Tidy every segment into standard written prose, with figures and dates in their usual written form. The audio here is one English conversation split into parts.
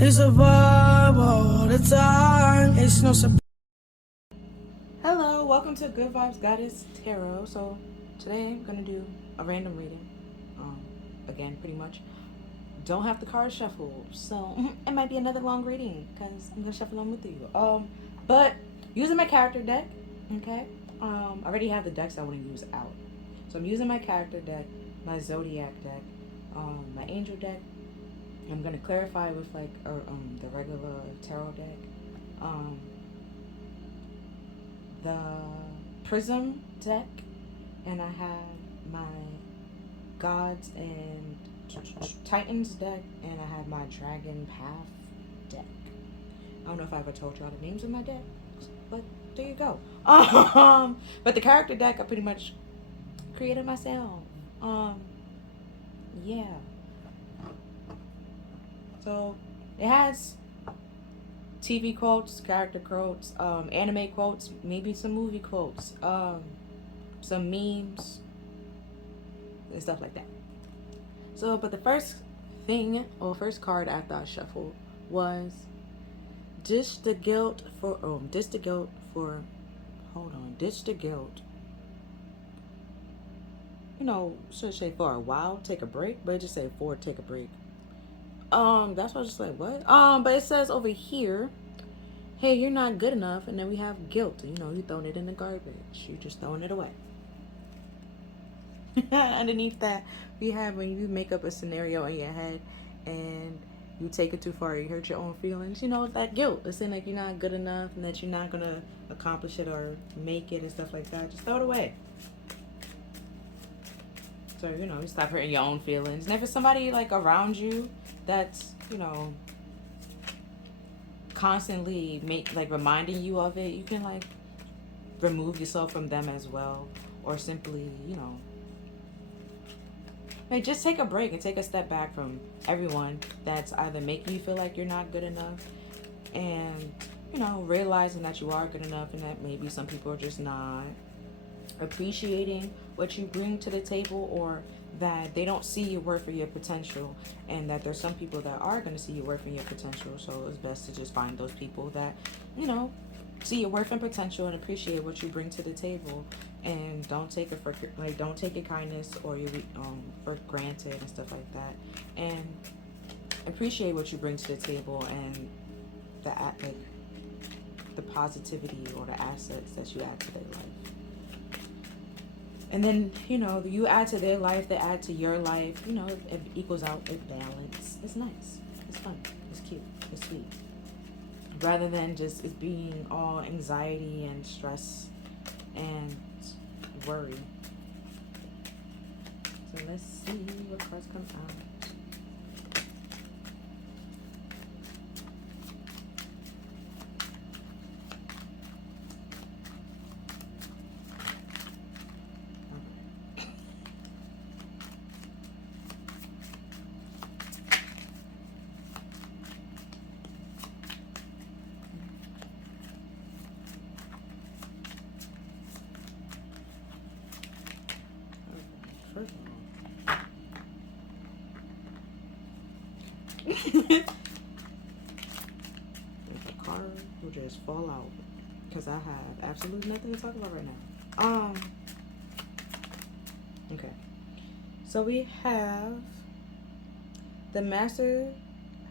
It's a vibe all the time. It's no surprise. Hello, welcome to Good Vibes Goddess Tarot. So today I'm gonna do a random reading. Again, pretty much don't have the cards shuffled, so it might be another long reading because I'm gonna shuffle them with you. But using my character deck, okay. I already have the decks I want to use out, so I'm using my character deck, my zodiac deck, my angel deck. I'm gonna clarify with like the regular tarot deck. The Prism deck, and I have my Gods and Titans deck, and I have my Dragon Path deck. I don't know if I ever told y'all the names of my decks, but there you go. But the character deck I pretty much created myself. Yeah. So it has TV quotes, character quotes, anime quotes, maybe some movie quotes, some memes, and stuff like that. So, but the first thing, or first card I thought shuffled was ditch the guilt for, ditch the guilt. You know, should say for a while, take a break, but it just say for take a break. That's why I was just like, what? But it says over here, hey, you're not good enough, and then we have guilt. You know, you're throwing it in the garbage. You're just throwing it away. Underneath that, we have when you make up a scenario in your head and you take it too far, you hurt your own feelings. You know, that guilt. It's saying like you're not good enough and that you're not gonna accomplish it or make it and stuff like that. Just throw it away. So, you know, you stop hurting your own feelings. And if it's somebody like around you that's, you know, constantly reminding you of it, you can like remove yourself from them as well, or simply, you know, like just take a break and take a step back from everyone that's either making you feel like you're not good enough, and, you know, realizing that you are good enough and that maybe some people are just not appreciating what you bring to the table, or that they don't see your worth or your potential, and that there's some people that are going to see your worth and your potential. So it's best to just find those people that, you know, see your worth and potential and appreciate what you bring to the table, and don't take it don't take your kindness or your for granted and stuff like that, and appreciate what you bring to the table and the positivity or the assets that you add to their life. And then, you know, you add to their life, they add to your life. You know, it equals out, it balance. It's nice. It's fun. It's cute. It's sweet. Rather than just it being all anxiety and stress and worry. So let's see what cards come out. First of all, if a card will just fall out, because I have absolutely nothing to talk about right now. Okay. So we have the master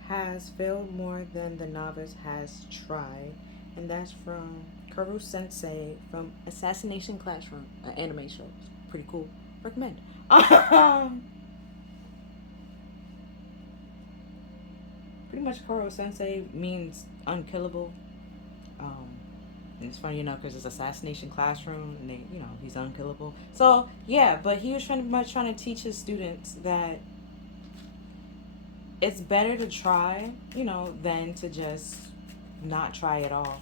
has failed more than the novice has tried, and that's from Kuru Sensei from Assassination Classroom, an anime show. It's pretty cool. Recommend. Pretty much Koro Sensei means unkillable. And it's funny, you know, because it's Assassination Classroom, and they, you know, he's unkillable. So yeah, but he was trying to teach his students that it's better to try, you know, than to just not try at all.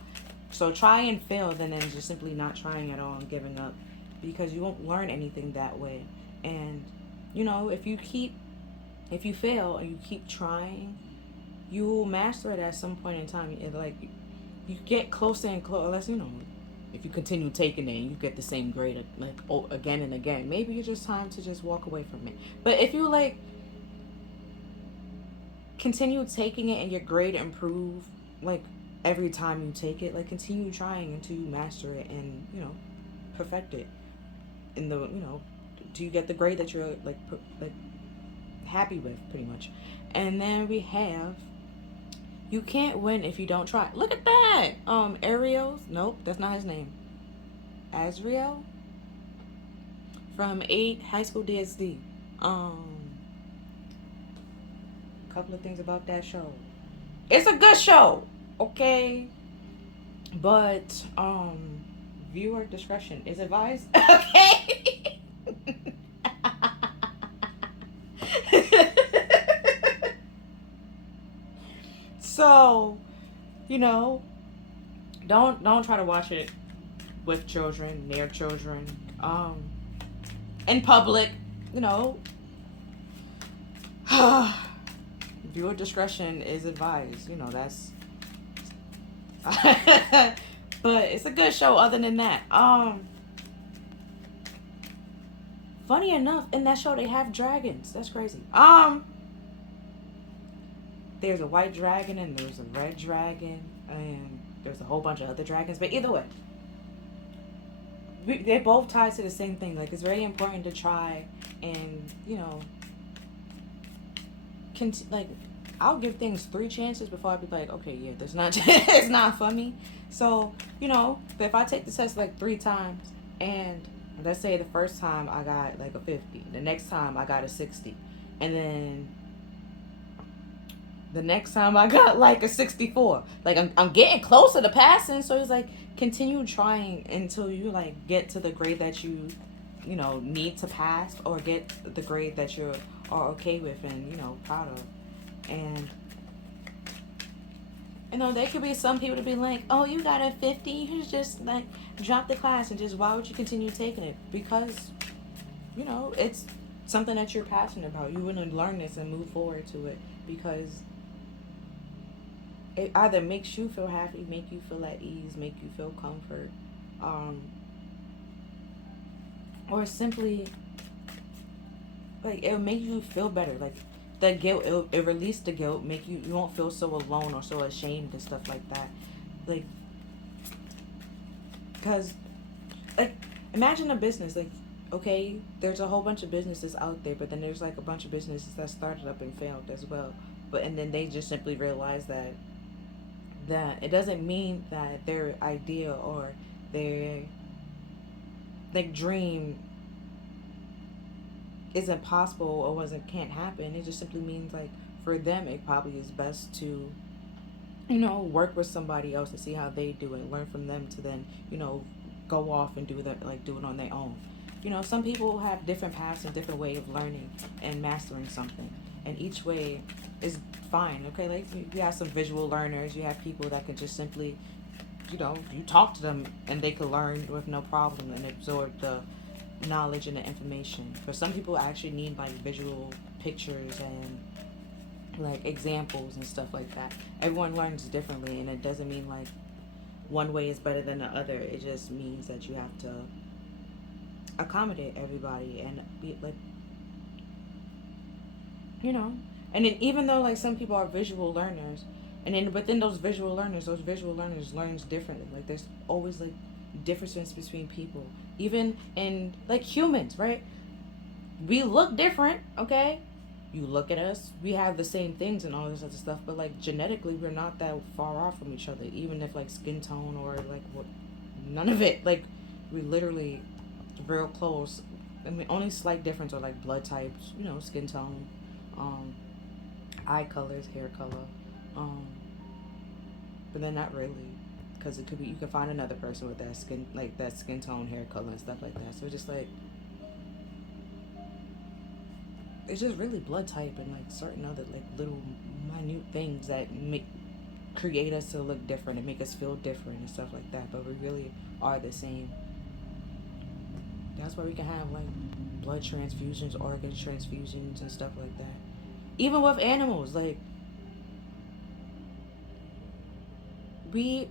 So try and fail than then just simply not trying at all and giving up, because you won't learn anything that way. And, you know, if you fail and you keep trying, you will master it at some point in time. Like, you get closer and closer, unless, you know, if you continue taking it and you get the same grade like again and again, maybe it's just time to just walk away from it. But if you like continue taking it and your grade improve, like, every time you take it. Like, continue trying until you master it and, perfect it in the, do you get the grade that you're, like happy with, pretty much. And then we have, you can't win if you don't try. Look at that. Ariel's, nope, that's not his name. Azriel from 8 High School DSD. A couple of things about that show. It's a good show, okay? But viewer discretion is advised. Okay. So, don't try to watch it with children, near children, in public, viewer discretion is advised. That's but it's a good show other than that. Funny enough, in that show they have dragons. That's crazy. There's a white dragon and there's a red dragon and there's a whole bunch of other dragons. But either way, they're both tied to the same thing. Like, it's very important to try and, like, I'll give things 3 chances before I be like, okay, yeah, that's not, it's not for me. So, if I take the test like 3 times and let's say the first time I got like a 50, the next time I got a 60, and then the next time I got like a 64. Like, I'm getting closer to passing. So it's like, continue trying until you like get to the grade that you need to pass, or get the grade that you are okay with and proud of. And there could be some people to be like, oh, you got a 50, you should just like drop the class. And just, why would you continue taking it? Because it's something that you're passionate about. You want to learn this and move forward to it because it either makes you feel happy, make you feel at ease, make you feel comfort, or simply like it'll make you feel better. Like, the guilt, it'll release the guilt, make you won't feel so alone or so ashamed and stuff like that. Like, because like, imagine a business. Like, okay, there's a whole bunch of businesses out there, but then there's like a bunch of businesses that started up and failed as well. And then they just simply realize that it doesn't mean that their idea or their dream isn't possible or can't happen. It just simply means, like, for them it probably is best to work with somebody else to see how they do it, learn from them to then go off and do it on their own. Some people have different paths and different way of learning and mastering something, and each way is fine. Okay, like, you have some visual learners, you have people that can just simply you talk to them and they can learn with no problem and absorb the knowledge and the information. For some people actually need like visual pictures and like examples and stuff like that. Everyone learns differently, and it doesn't mean like one way is better than the other. It just means that you have to accommodate everybody and be like, and then even though like some people are visual learners, and then within those visual learners learns differently. Like, there's always like differences between people, even in like humans, right? We look different, okay? You look at us, we have the same things and all this other stuff, but like genetically we're not that far off from each other, even if like skin tone or like what, none of it. Like, we literally real close. I mean, only slight difference are like blood types, skin tone, eye colors, hair color, but then not really, because it could be, you can find another person with that skin tone, hair color, and stuff like that. So it's just like, it's just really blood type and like certain other like little minute things that create us to look different and make us feel different and stuff like that. But we really are the same. That's why we can have like blood transfusions, organ transfusions, and stuff like that. Even with animals, like we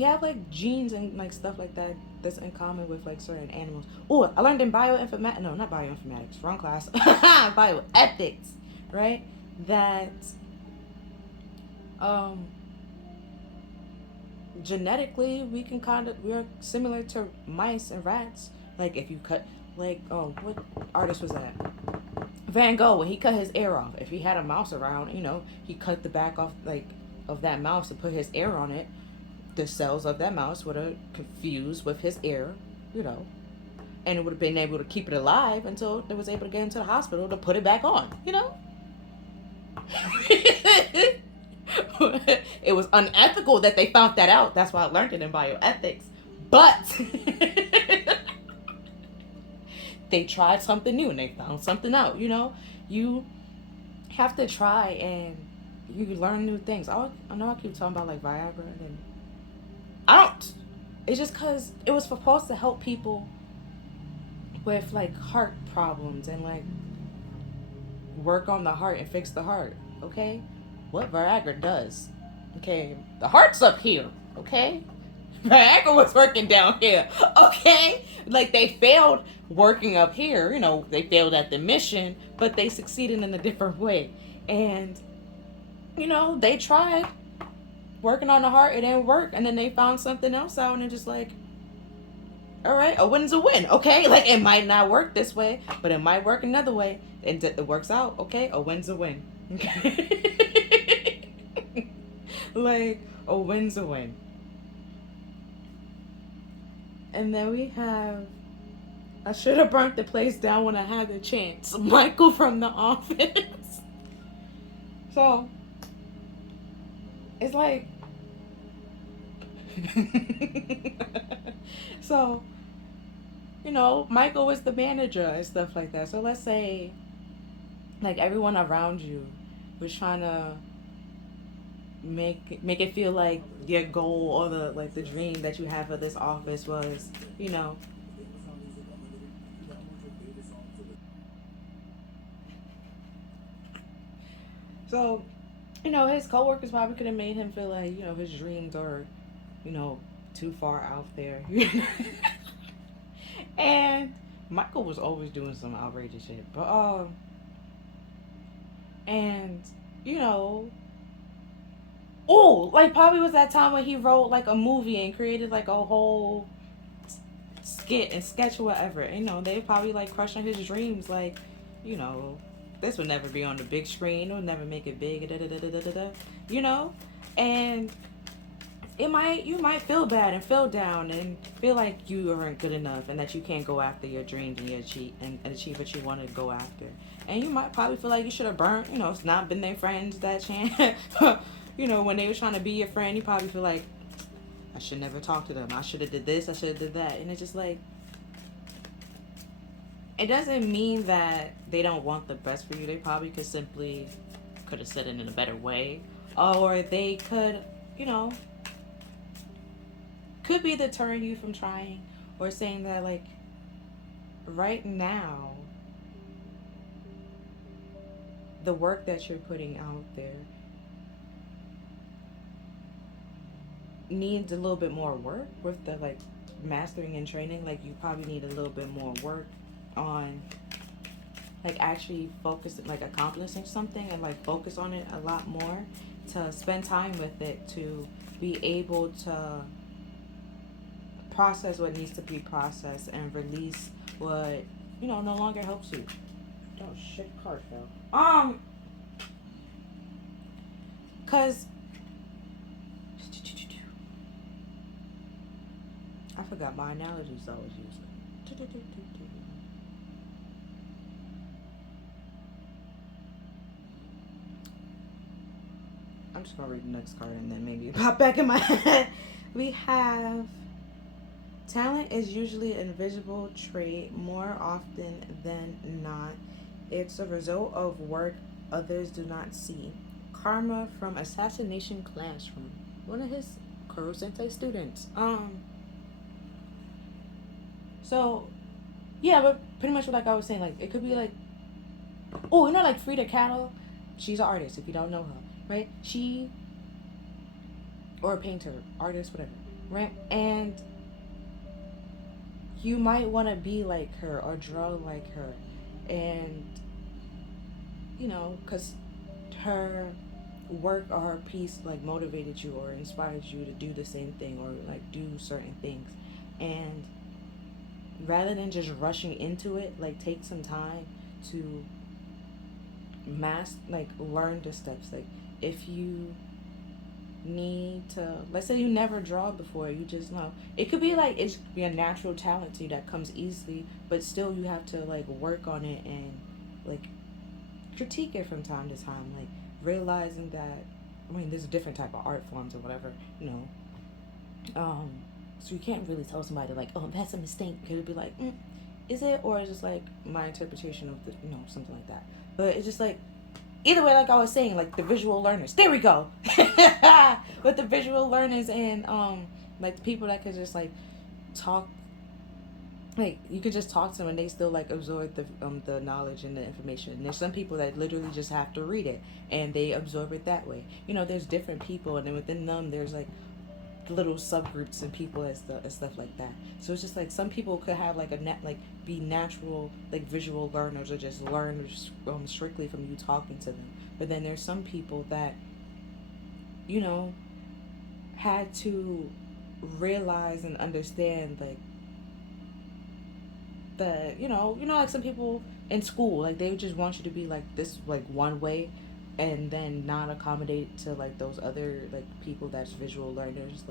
have like genes and like stuff like that that's in common with like certain animals. Oh, I learned in bioinformatics. No, not bioinformatics. Wrong class. Bioethics, right? That Um, Genetically, we're similar to mice and rats. Like if you cut, like, oh, what artist was that? Van Gogh, when he cut his ear off, if he had a mouse around, he cut the back off, like, of that mouse to put his ear on it. The cells of that mouse would have confused with his ear, you know, and it would have been able to keep it alive until they was able to get into the hospital to put it back on. It was unethical that they found that out. That's why I learned it in bioethics. But they tried something new and they found something out. You have to try and you learn new things. I know I keep talking about like Viagra and I don't. It's just because it was supposed to help people with like heart problems and like work on the heart and fix the heart. Okay, what Viagra does. Okay, the heart's up here. Okay, Viagra was working down here. Okay, like they failed working up here. They failed at the mission, but they succeeded in a different way. And they tried working on the heart, it didn't work, and then they found something else out, and they're just like, all right, a win's a win. Okay, like it might not work this way, but it might work another way, and it works out. Okay, a win's a win. Okay. Like a win's a win. And then we have, I should have burnt the place down when I had the chance, Michael from The Office. So it's like so Michael was the manager and stuff like that. So let's say like everyone around you was trying to make it feel like your goal or the dream that you have for this office was so his coworkers probably could have made him feel like his dreams are too far out there. And Michael was always doing some outrageous shit, but and oh, like probably was that time when he wrote like a movie and created like a whole skit and sketch or whatever. They probably like crushing his dreams, like you know this would never be on the big screen, it would never make it big, da, da, da, da, da, da, and you might feel bad and feel down and feel like you aren't good enough and that you can't go after your dreams and achieve what you want to go after. And you might probably feel like you should have burnt, it's not been their friends that chance. When they were trying to be your friend, you probably feel like I should never talk to them. I should have did this, I should have did that. And it's just like, it doesn't mean that they don't want the best for you. They probably could have said it in a better way. Or they could be deterring you from trying, or saying that like right now the work that you're putting out there needs a little bit more work with the like mastering and training. Like you probably need a little bit more work on like actually focus, like accomplishing something, and like focus on it a lot more, to spend time with it, to be able to process what needs to be processed and release what no longer helps you. Oh shit, card fell. Cause I forgot my analogies I was using. I'm just gonna read the next card and then maybe pop back in my head. We have, talent is usually an invisible trait more often than not. It's a result of work others do not see. Karma from Assassination Classroom. One of his Kuro Sensei students. So, yeah, but pretty much like I was saying, like it could be like, oh, like Frida Kahlo. She's an artist. If you don't know her, right? Or a painter, artist, whatever, right? And you might want to be like her or draw like her, and because her work or piece like motivated you or inspired you to do the same thing or like do certain things. And rather than just rushing into it, like take some time to like learn the steps. Like if you need to, let's say you never draw before, you just know it could be like it's be a natural talent to you that comes easily, but still you have to like work on it and like critique it from time to time, like realizing that, I mean, there's a different type of art forms or whatever, you know. So you can't really tell somebody like, oh, that's a mistake. Could it be like, is it, or is it just like my interpretation of the, something like that. But it's just like, either way, like I was saying, like the visual learners. There we go. But the visual learners and like the people that could just like talk, like you could just talk to them and they still like absorb the knowledge and the information. And there's some people that literally just have to read it and they absorb it that way. There's different people, and then within them there's like little subgroups and people and stuff like that. So it's just like some people could have like be natural like visual learners or just learn strictly from you talking to them. But then there's some people that had to realize and understand like the like some people in school, like they just want you to be like this like one way and then not accommodate to like those other like people that's visual learners,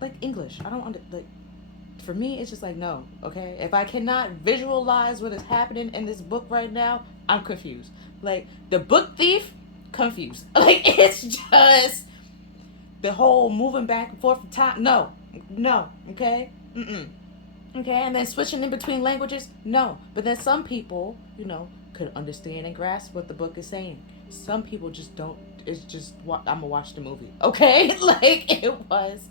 like English. I don't like, for me it's just like, no, okay, if I cannot visualize what is happening in this book right now, I'm confused. Like the book thief, confused. Like it's just the whole moving back and forth of time. No, okay, okay, and then switching in between languages, no. But then some people, could understand and grasp what the book is saying. Some people just don't. It's just, I'm gonna watch the movie, okay? Like it was.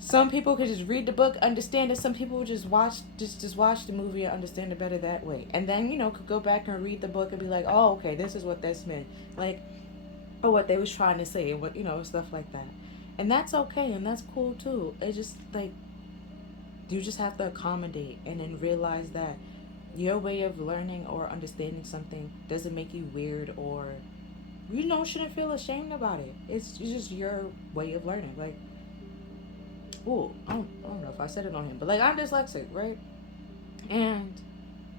Some people could just read the book, understand it. Some people would just watch the movie and understand it better that way. And then could go back and read the book and be like, oh, okay, this is what this meant, like, or what they was trying to say, and what stuff like that. And that's okay, and that's cool too. It's just like you just have to accommodate and then realize that your way of learning or understanding something doesn't make you weird, or shouldn't feel ashamed about it. It's just your way of learning. Like, I don't know if I said it on him, but like I'm dyslexic, right? And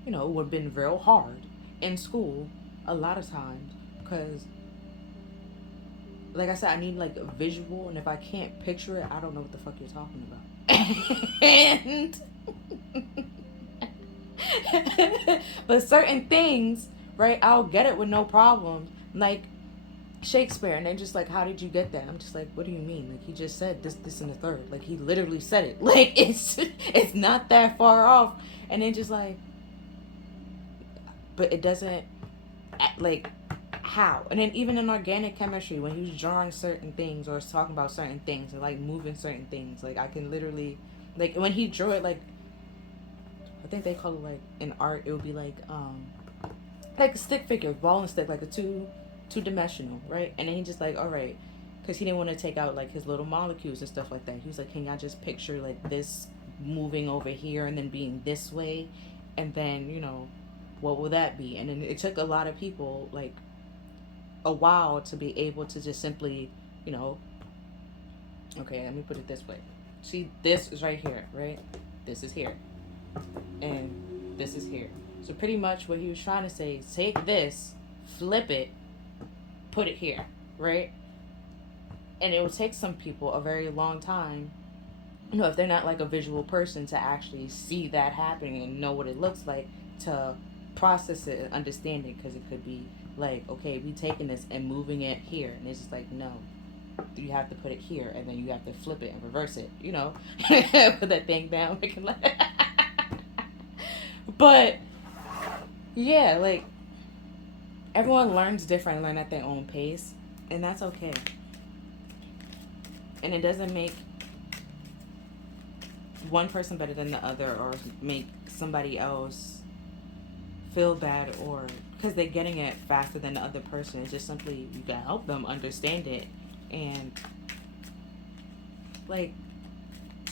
it would have been real hard in school a lot of times because, like I said, I need like a visual, and if I can't picture it, I don't know what the fuck you're talking about. And but certain things, right, I'll get it with no problem. Like Shakespeare, and they're just like, how did you get that? I'm just like, what do you mean? Like, he just said this and the third. Like, he literally said it. Like, it's not that far off. And then just like, but it doesn't, like, how? And then even in organic chemistry, when he was drawing certain things or talking about certain things or like moving certain things, like I can literally, like when he drew it, like I think they call it like in art, it would be like a stick figure, ball and stick, like a two-dimensional, right? And then he just like, all right, because he didn't want to take out like his little molecules and stuff like that. He was like, can y'all just picture like this moving over here and then being this way, and then what will that be? And then it took a lot of people like a while to be able to just simply okay, let me put it this way. See, this is right here, right? This is here, and this is here. So pretty much what he was trying to say is take this, flip it, put it here, right? And it will take some people a very long time, if they're not like a visual person, to actually see that happening and know what it looks like, to process it and understand it. Because it could be like, okay, we taking this and moving it here, and it's just like, no, you have to put it here, and then you have to flip it and reverse it, put that thing down. But yeah, like everyone learns different, learn at their own pace, and that's okay. And it doesn't make one person better than the other or make somebody else feel bad or because they're getting it faster than the other person. It's just simply you can help them understand it and like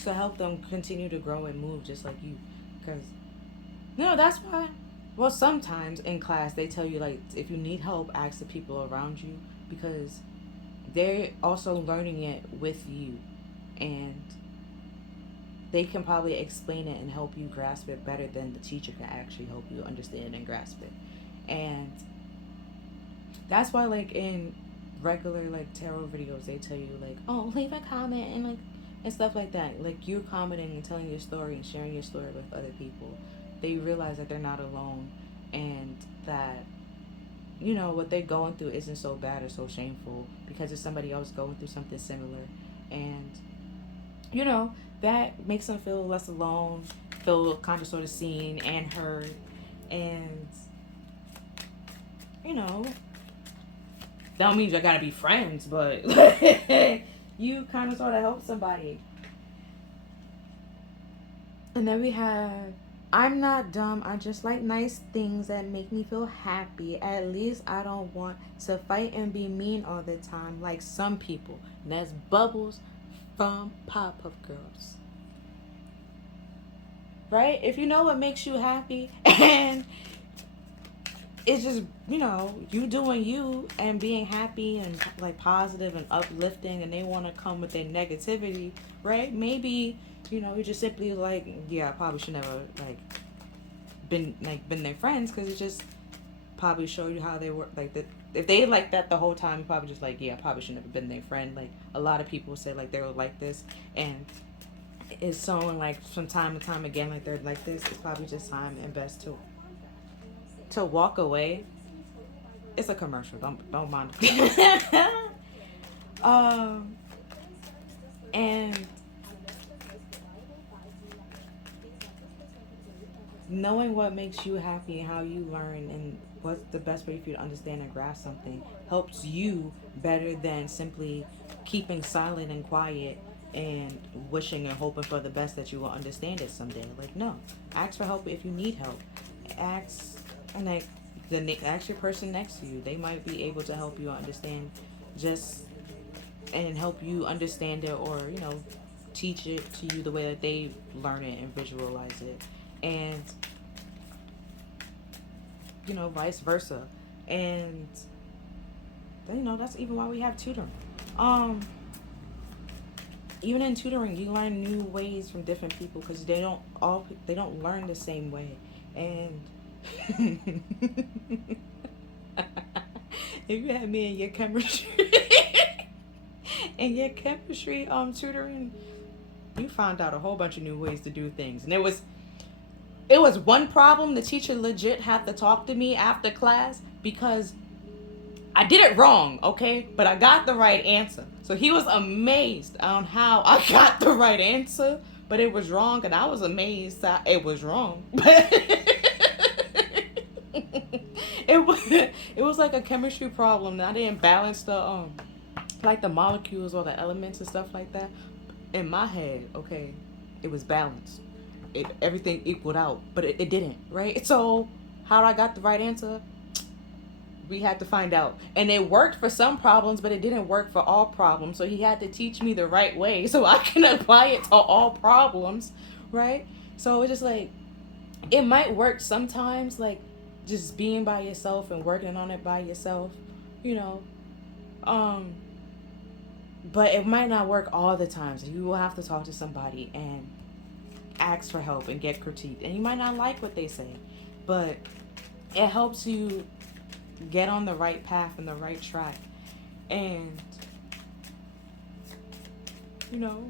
to help them continue to grow and move just like you. Because that's why, well, sometimes in class they tell you like if you need help, ask the people around you. because they're also learning it with you, and they can probably explain it and help you grasp it better than the teacher can actually help you understand and grasp it. And that's why, like, in regular like tarot videos, they tell you like, oh, leave a comment and like and stuff like that. Like, you're commenting and telling your story and sharing your story with other people. They realize that they're not alone, and that, you know, what they're going through isn't so bad or so shameful because there's somebody else going through something similar. And, you know, that makes them feel less alone, feel kind of sort of seen and heard. And, you know, that don't mean you gotta be friends, but you kind of sort of help somebody. And then we have, I'm not dumb, I just like nice things that make me feel happy. At least I don't want to fight and be mean all the time like some people. And that's Bubbles from Pop-Up Girls. Right? If you know what makes you happy and it's just, you know, you doing you and being happy and like positive and uplifting, and they want to come with their negativity, right? Maybe, you know, you just simply like, yeah, I probably should never been their friends, because it just probably showed you how they were like that. If they like that the whole time, probably just like, yeah, I probably should never been their friend. Like, a lot of people say like they were like this, and it's showing like from time to time again like they're like this. It's probably just time and best to walk away. It's a commercial. Don't mind. And knowing what makes you happy and how you learn and what's the best way for you to understand and grasp something helps you better than simply keeping silent and quiet and wishing and hoping for the best that you will understand it someday. Like, no, ask for help if you need help. Ask, and like, ask your person next to you. They might be able to help you understand, just and help you understand it, or, you know, teach it to you the way that they learn it and visualize it. And, you know, vice versa. And, you know, that's even why we have tutoring. Even in tutoring, you learn new ways from different people, because they don't learn the same way. And if you had me in your chemistry tutoring, you found out a whole bunch of new ways to do things. And it was one problem. The teacher legit had to talk to me after class because I did it wrong, okay? But I got the right answer. So he was amazed on how I got the right answer, but it was wrong, and I was amazed that it was wrong. It was like a chemistry problem. I didn't balance the like the molecules or the elements and stuff like that. In my head, okay, it was balanced. Everything equaled out, but it didn't, right? So how I got the right answer, we had to find out. And it worked for some problems, but it didn't work for all problems. So he had to teach me the right way so I can apply it to all problems, right? So it's just like, it might work sometimes, like just being by yourself and working on it by yourself, you know. But it might not work all the time. So you will have to talk to somebody and ask for help and get critiqued. And you might not like what they say, but it helps you get on the right path and the right track. And, you know,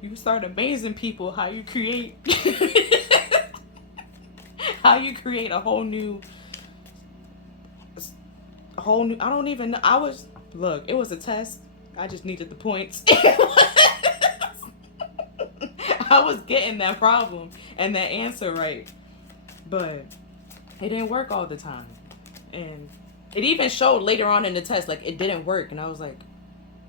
you start amazing people how you create a whole new I don't even know. It was a test. I just needed the points. I was getting that problem and that answer right, but it didn't work all the time. And it even showed later on in the test, like, it didn't work. And I was like,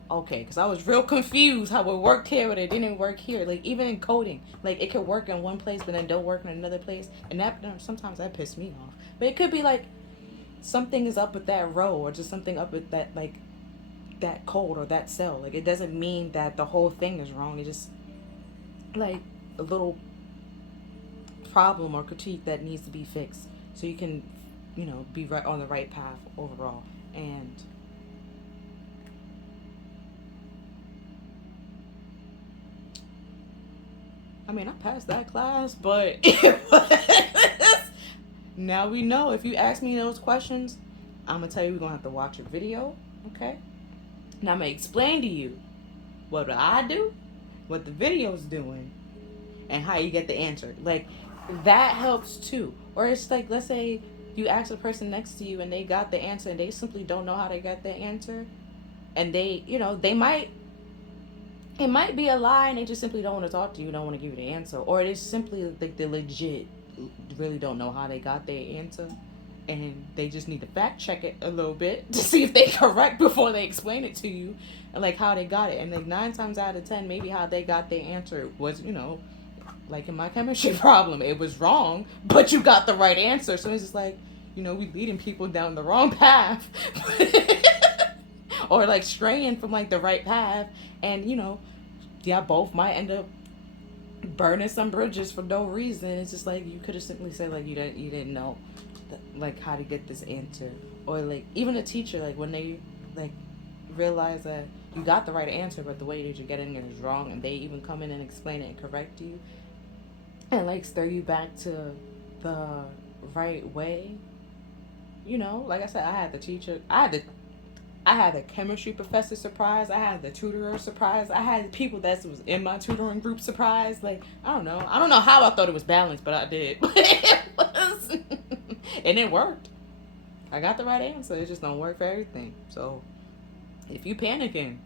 okay, because I was real confused how it worked here, but it didn't work here. Like, even in coding, like, it could work in one place, but then don't work in another place. And that, sometimes that pissed me off. But it could be like, something is up with that row, or just something up with that, like, that code or that cell. Like, it doesn't mean that the whole thing is wrong. It just, like, a little problem or critique that needs to be fixed, so you can, you know, be right on the right path overall. And mean, I passed that class, but now we know. If you ask me those questions, I'm gonna tell you we're gonna have to watch a video, okay? And I'm gonna explain to you what I do, what the video's doing, and how you get the answer. Like, that helps too. Or it's like, let's say you ask the person next to you and they got the answer and they simply don't know how they got the answer, and they, they might, it might be a lie and they just simply don't want to talk to you, don't want to give you the answer. Or it is simply like they legit really don't know how they got their answer, and they just need to fact check it a little bit to see if they correct before they explain it to you, and like how they got it. And like 9 times out of 10, maybe how they got their answer was, like in my chemistry problem, it was wrong, but you got the right answer. So it's just like, we leading people down the wrong path. Or like straying from like the right path, and yeah, both might end up burning some bridges for no reason. It's just like you could have simply said like you didn't know like how to get this answer. Or like even a teacher, like when they like realize that you got the right answer but the way that you're getting it is wrong, and they even come in and explain it and correct you and like steer you back to the right way. Like I said, I had the chemistry professor surprised. I had the tutorer surprised. I had people that was in my tutoring group surprised. Like, I don't know how I thought it was balanced, but I did. It was, and it worked. I got the right answer. It just don't work for everything. So if you panicking,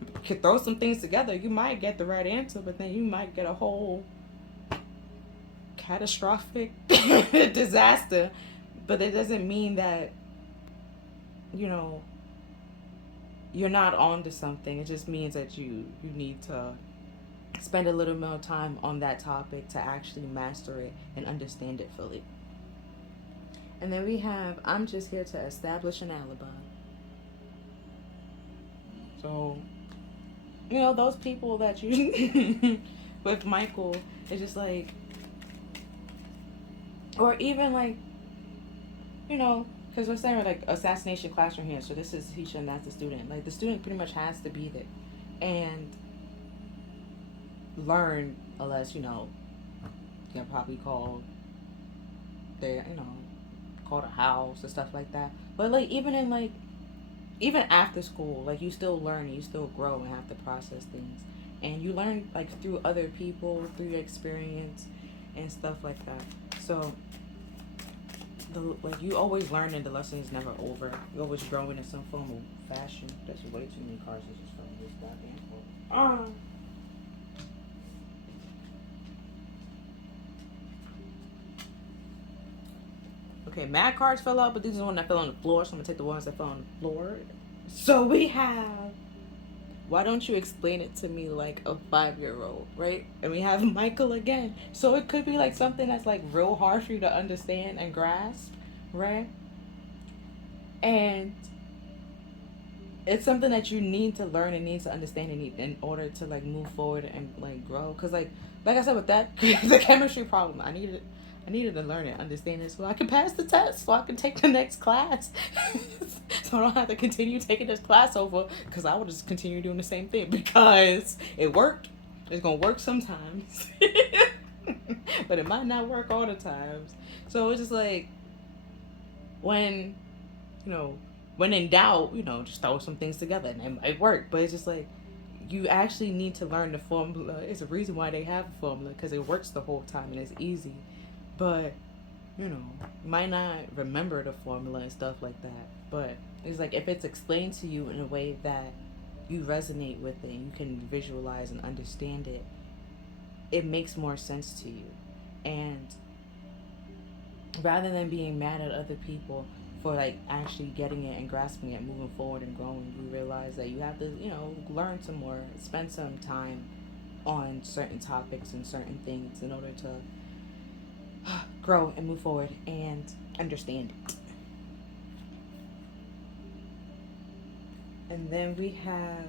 you could throw some things together. You might get the right answer, but then you might get a whole catastrophic disaster. But it doesn't mean that, you're not on to something. It just means that you need to spend a little more time on that topic to actually master it and understand it fully. And then we have, I'm just here to establish an alibi. So, those people that you with Michael, it's just like, or even like, because we're saying like assassination classroom here, so this is teacher and that's the student. Like the student pretty much has to be there and learn, unless can probably call their call the house or stuff like that. But like even after school, like you still learn, you still grow and have to process things, and you learn like through other people, through your experience and stuff like that. So you always learn, and the lesson is never over. You always growing in some form of fashion. That's way too many cars just from this goddamn phone. Okay, mad cards fell out, but these are the ones that fell on the floor, so I'm gonna take the ones that fell on the floor. So we have, why don't you explain it to me like a 5-year-old, right? And we have Michael again. So it could be like something that's like real hard for you to understand and grasp, right? And it's something that you need to learn and need to understand in order to like move forward and like grow. Cause like I said with that, the chemistry problem, I needed to learn it, understand it, so I can pass the test, so I can take the next class. So I don't have to continue taking this class over, because I will just continue doing the same thing, because it worked. It's going to work sometimes. But it might not work all the times. So it's just like, when in doubt, just throw some things together, and it might work. But it's just like, you actually need to learn the formula. It's a reason why they have a formula, because it works the whole time and it's easy. But, you might not remember the formula and stuff like that. But it's like, if it's explained to you in a way that you resonate with it and you can visualize and understand it, it makes more sense to you. And rather than being mad at other people for like actually getting it and grasping it, moving forward and growing, you realize that you have to, learn some more, spend some time on certain topics and certain things in order to grow and move forward and understand it. And then we have,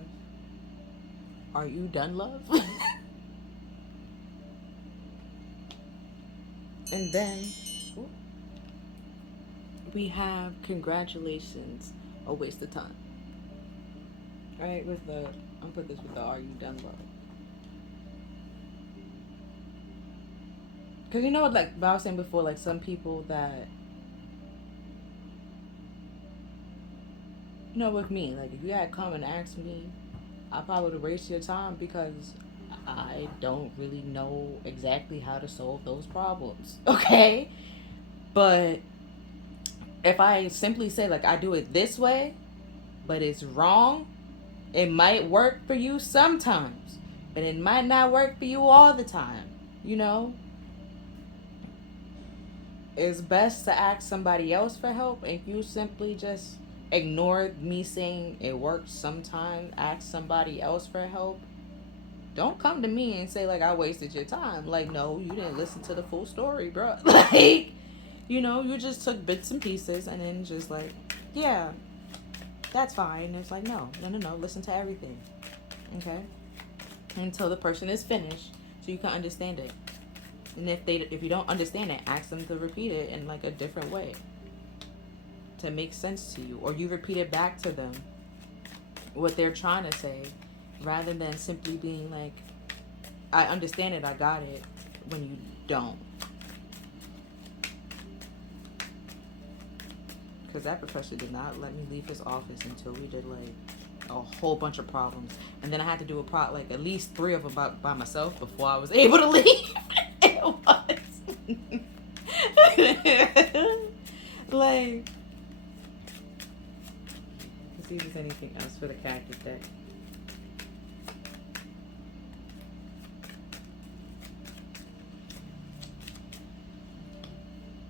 are you done, love? And then we have, congratulations, a waste of time. Right, I'm put this with the are you done, love. Because you know what, like I was saying before, like some people that, you know, with me, like if you had come and asked me, I probably would waste your time because I don't really know exactly how to solve those problems. Okay? But if I simply say, like, I do it this way, but it's wrong, it might work for you sometimes, but it might not work for you all the time. You know? It's best to ask somebody else for help. If you simply just ignore me saying it works sometimes, ask somebody else for help. Don't come to me and say, like, I wasted your time. Like, no, you didn't listen to the full story, bro. Like, you know, you just took bits and pieces and then just like, yeah, that's fine. And it's like, no, no, no, no. Listen to everything. Okay? Until the person is finished so you can understand it. And if you don't understand it, ask them to repeat it in like a different way to make sense to you, or you repeat it back to them what they're trying to say, rather than simply being like, I understand it, I got it, when you don't. Because that professor did not let me leave his office until we did like a whole bunch of problems, and then I had to do like at least 3 of them by myself before I was able to leave. It was like, let's see if there's anything else for the cactus deck.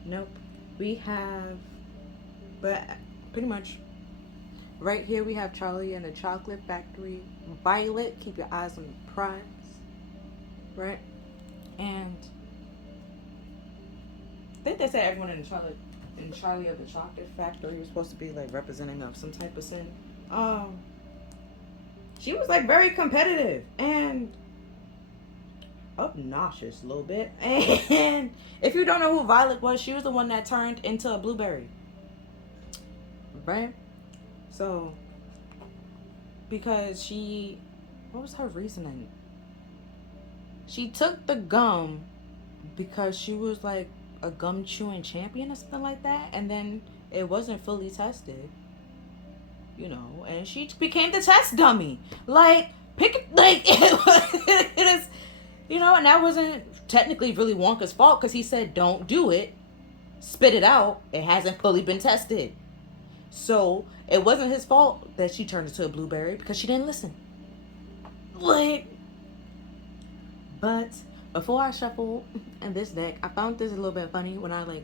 Nope. We have, but pretty much right here we have Charlie and the Chocolate Factory. Violet, keep your eyes on the prize. Right? And I think they said everyone in Charlie of the Chocolate Factory was supposed to be like representing of some type of sin. She was like very competitive and obnoxious a little bit. And if you don't know who Violet was, she was the one that turned into a blueberry. Right? So, because what was her reasoning? She took the gum because she was like a gum chewing champion or something like that, and then it wasn't fully tested, you know, and she became the test dummy. Like, it is, you know, and that wasn't technically really Wonka's fault because he said don't do it, spit it out, it hasn't fully been tested. So it wasn't his fault that she turned into a blueberry because she didn't listen. Like, but before I shuffle in this deck, I found this a little bit funny when I like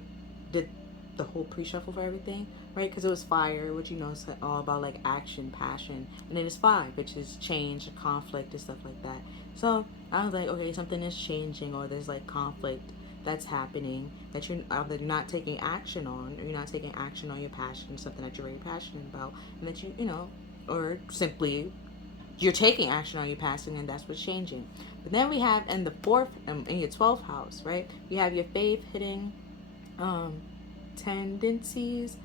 did the whole pre-shuffle for everything, right? Because it was fire, which you know is all about like action, passion, and then it's 5, which is change, conflict, and stuff like that. So I was like, okay, something is changing, or there's like conflict that's happening that you're either not taking action on, or you're not taking action on your passion, something that you're very passionate about, and that you know, or simply you're taking action on your passion, and that's what's changing. But then we have in the 4th, in your 12th house, right? You have your faith hitting tendencies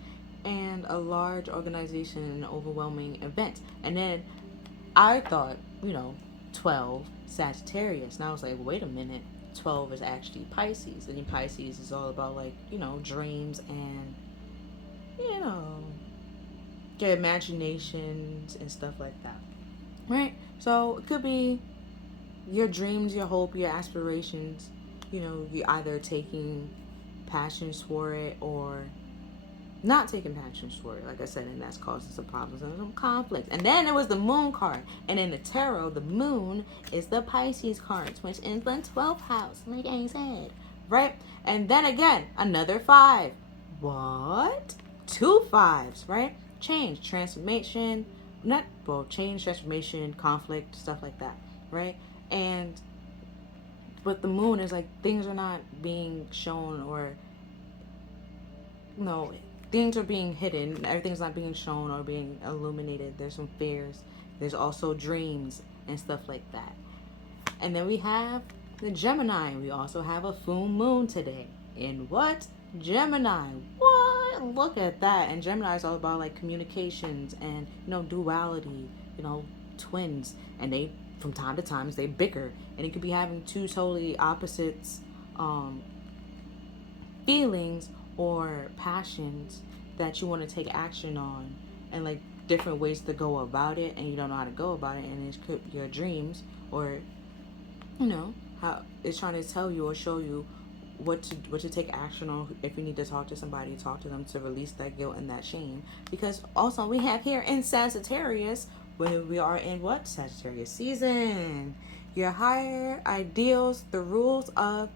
and a large organization and overwhelming event. And then I thought, you know, 12 Sagittarius, and I was like, wait a minute, 12 is actually Pisces, and in Pisces is all about like, you know, dreams and, you know, your imaginations and stuff like that, right? So it could be your dreams, your hope, your aspirations. You know, you either taking passions for it or not taking passions for it, like I said, and that's causing some problems and some conflicts. And then there was the moon card, and in the tarot, the moon is the Pisces card, which is the 12th house, like I said, right? And then again, another 5. What? 2 5s, right? Change, transformation, change, transformation, conflict, stuff like that, right? And with the moon is like things are not being shown, or no, things are being hidden. Everything's not being shown or being illuminated. There's some fears. There's also dreams and stuff like that. And then we have the Gemini. We also have a full moon today. In what? Gemini. What? Look at that. And Gemini is all about like communications and, you know, duality, you know, twins. And from time to time, they bicker. And it could be having 2 totally opposites feelings or passions that you want to take action on, and like different ways to go about it, and you don't know how to go about it, and it could your dreams, or how it's trying to tell you or show you what to take action on. If you need to talk to somebody, talk to them to release that guilt and that shame. Because also we have here in Sagittarius, when we are in what Sagittarius season, your higher ideals, the rules of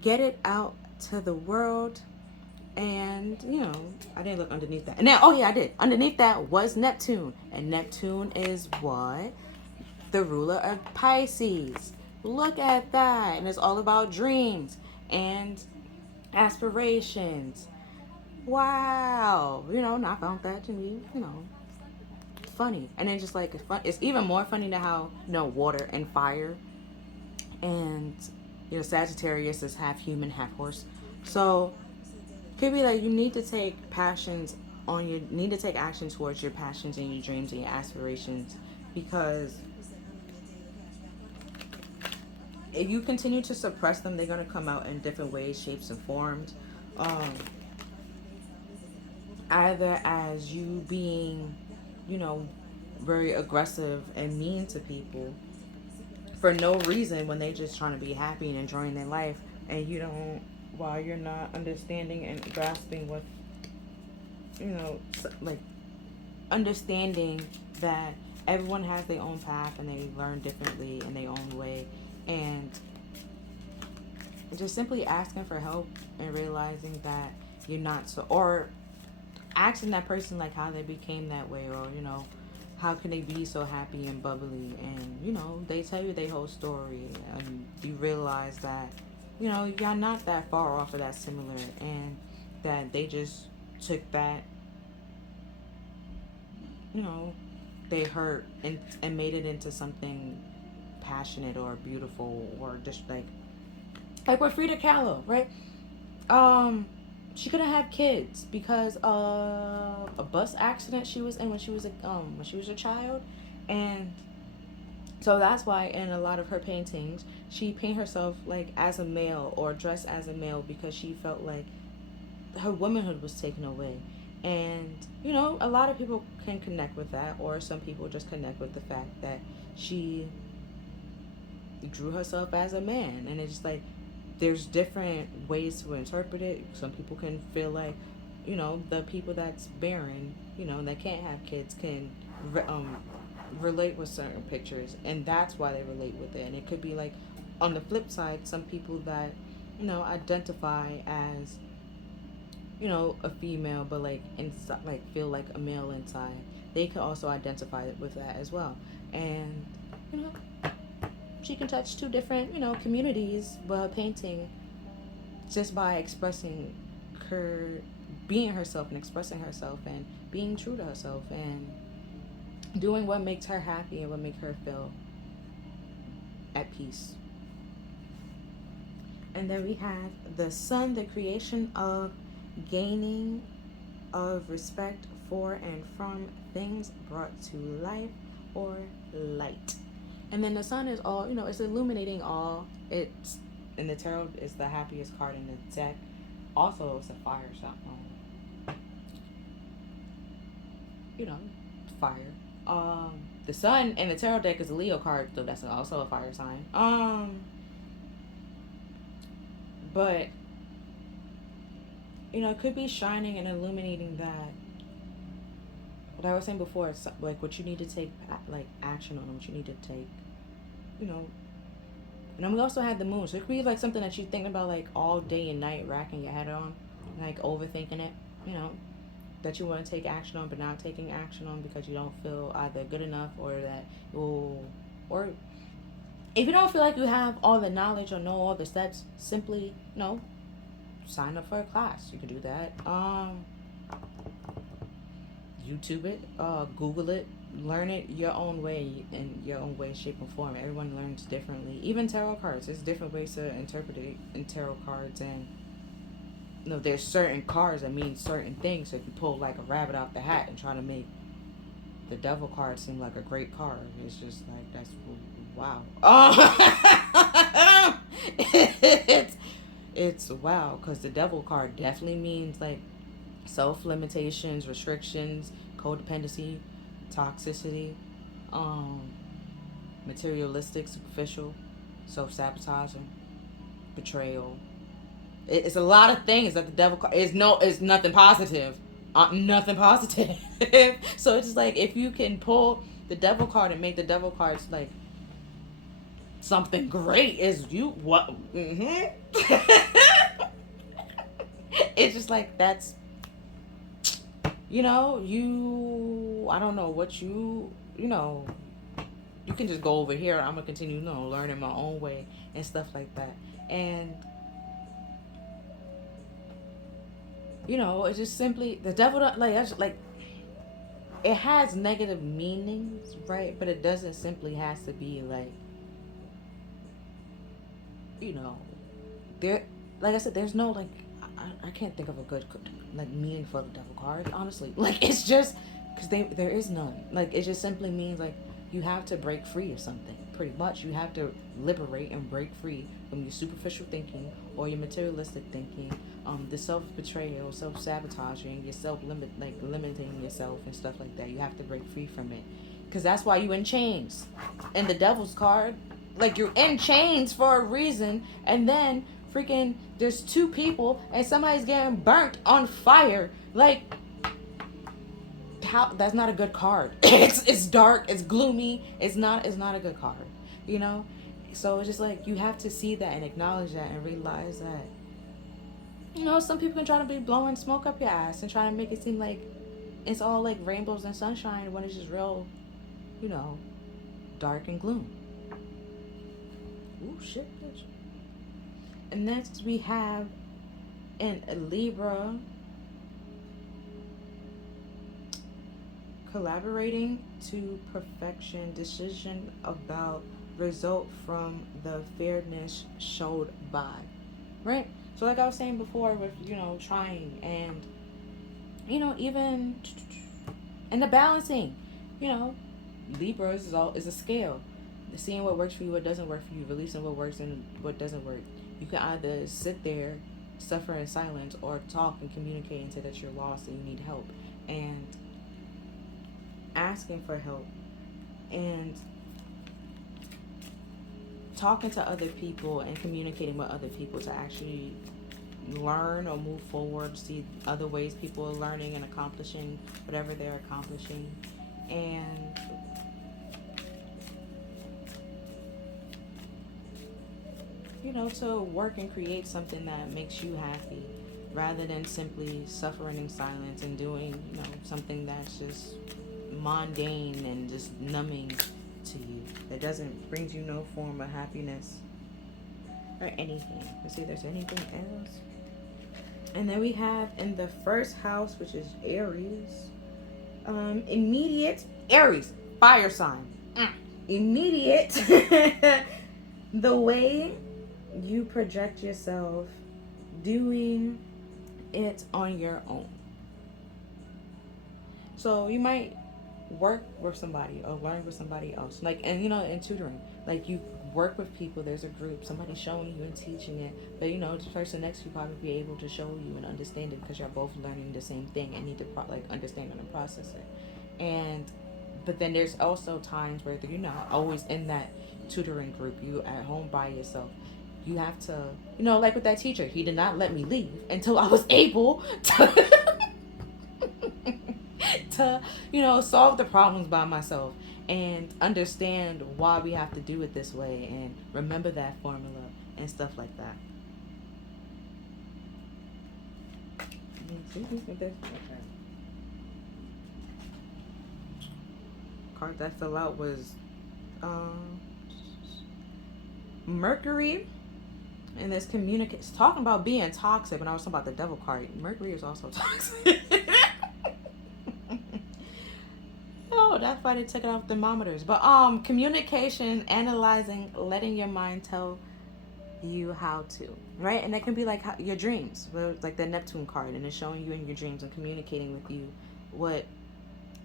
get it out to the world. And I didn't look underneath that. And then, oh yeah, I did. Underneath that was Neptune, and Neptune is what? The ruler of Pisces. Look at that. And it's all about dreams and aspirations. Wow. And I found that to be, funny. And then just like it's even more funny to how, water and fire. And Sagittarius is half human, half horse. So could be like you need to take action towards your passions and your dreams and your aspirations, because if you continue to suppress them, they're going to come out in different ways, shapes, and forms. Either as you being, very aggressive and mean to people for no reason when they're just trying to be happy and enjoying their life, and while you're not understanding and grasping what, like understanding that everyone has their own path and they learn differently in their own way, and just simply asking for help and realizing that you're not or asking that person like how they became that way, or how can they be so happy and bubbly, and they tell you their whole story, and you realize that y'all not that far off of that similar, and that they just took that they hurt and made it into something passionate or beautiful, or just like with Frida Kahlo, right? She couldn't have kids because of a bus accident she was in when she was a child, and so that's why in a lot of her paintings she paint herself like as a male or dressed as a male, because she felt like her womanhood was taken away. And a lot of people can connect with that, or some people just connect with the fact that she drew herself as a man, and it's like there's different ways to interpret it. Some people can feel like, the people that's barren, that can't have kids can relate with certain pictures, and that's why they relate with it. And it could be like, on the flip side, some people that, identify as, a female, but like inside, like feel like a male inside, they could also identify with that as well. And, she can touch two different, communities while painting, just by expressing her, being herself and expressing herself and being true to herself and doing what makes her happy and what makes her feel at peace. And then we have the sun, the creation of gaining of respect for and from things brought to life or light. And then the sun is all, it's illuminating all. It's in the tarot, is the happiest card in the deck. Also, it's a fire sign. Fire. The sun in the tarot deck is a Leo card, so that's also a fire sign. But it could be shining and illuminating that. What I was saying before, it's like what you need to take like action on, what you need to take, And then we also had the moon, so it could be like something that you're thinking about like all day and night, racking your head on, like overthinking it, that you want to take action on, but not taking action on because you don't feel either good enough, or that or if you don't feel like you have all the knowledge or know all the steps, simply sign up for a class. You could do that. YouTube it, Google it, learn it your own way, in your own way, shape, and form. Everyone learns differently. Even tarot cards, there's different ways to interpret it in tarot cards, and there's certain cards that mean certain things. So if you pull like a rabbit out the hat and try to make the devil card seem like a great card, it's just like, that's wow. it's wow, because the devil card definitely means like self limitations, restrictions, codependency, toxicity, um, materialistic, superficial, self sabotaging, betrayal. It's a lot of things that the devil card is. No, it's nothing positive. Nothing positive. So it's just like if you can pull the devil card and make the devil cards like something great, is you what? It's just like that's, I don't know what you can just go over here. I'm gonna continue, learning my own way and stuff like that. And it's just simply the devil. Like it has negative meanings, right? But it doesn't simply has to be like, you know, there. Like I said, there's no like, I can't think of a good like meaning for the devil card. Honestly, like it's just because there is none. Like it just simply means like you have to break free of something. Pretty much, you have to liberate and break free from your superficial thinking or your materialistic thinking, the self betrayal, self sabotaging, your self limiting yourself and stuff like that. You have to break free from it, because that's why you in chains. And the devil's card, like you're in chains for a reason, and then freaking there's two people and somebody's getting burnt on fire. Like how that's not a good card. It's dark, it's gloomy, it's not a good card, you know? So it's just like you have to see that and acknowledge that and realize that some people can try to be blowing smoke up your ass and try to make it seem like it's all like rainbows and sunshine when it's just real, you know, dark and gloom. Ooh, shit, bitch. And next we have in Libra, collaborating to perfection, decision about result from the fairness showed by. Right? So like I was saying before with, trying and, even and the balancing, Libra is a scale. Seeing what works for you, what doesn't work for you, releasing what works and what doesn't work. You can either sit there, suffer in silence, or talk and communicate and say that you're lost and you need help. And asking for help and talking to other people and communicating with other people to actually learn or move forward, see other ways people are learning and accomplishing whatever they're accomplishing. And to work and create something that makes you happy rather than simply suffering in silence and doing, something that's just mundane and just numbing to you. That doesn't brings you no form of happiness or anything. Let's see if there's anything else. And then we have in the first house, which is Aries, immediate Aries, fire sign. Immediate the way you project yourself doing it on your own. So you might work with somebody or learn with somebody else, like, and in tutoring, like you work with people, there's a group, somebody showing you and teaching it, but the person next to you probably be able to show you and understand it because you're both learning the same thing and need to understand it and process it. And but then there's also times where you're not always in that tutoring group, you at home by yourself. You have to, like with that teacher, he did not let me leave until I was able to to solve the problems by myself and understand why we have to do it this way and remember that formula and stuff like that. Card that fell out was Mercury. And this it's talking about being toxic. When I was talking about the devil card, Mercury is also toxic. Oh, that's why they took it off thermometers. But communication, analyzing, letting your mind tell you how to, right? And that can be like your dreams, like the Neptune card, and it's showing you in your dreams and communicating with you what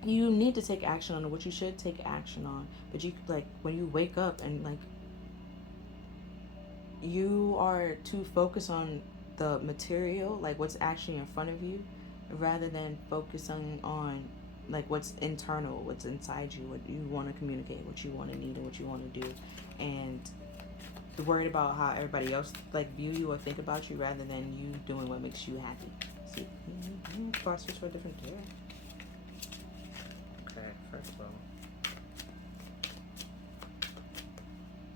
you need to take action on or what you should take action on. But you like when you wake up and like you are too focused on the material, like what's actually in front of you, rather than focusing on like what's internal, what's inside you, what you want to communicate, what you want to need, and what you want to do, and worried about how everybody else like view you or think about you, rather than you doing what makes you happy. See, fosters for a different day. Okay, first of all.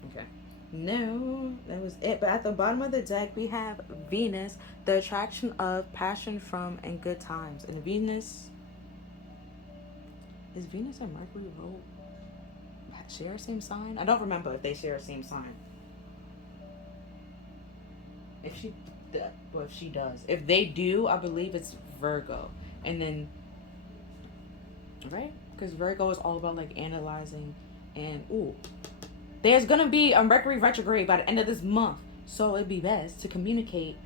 Okay. No, that was it. But at the bottom of the deck, we have Venus, the attraction of, passion from, and good times. And Venus, is Venus and Mercury share the same sign? I don't remember if they share the same sign. If she, well, if she does, if they do, I believe it's Virgo, and then, right? Because Virgo is all about like analyzing, and there's gonna be a Mercury retrograde by the end of this month, so it'd be best to communicate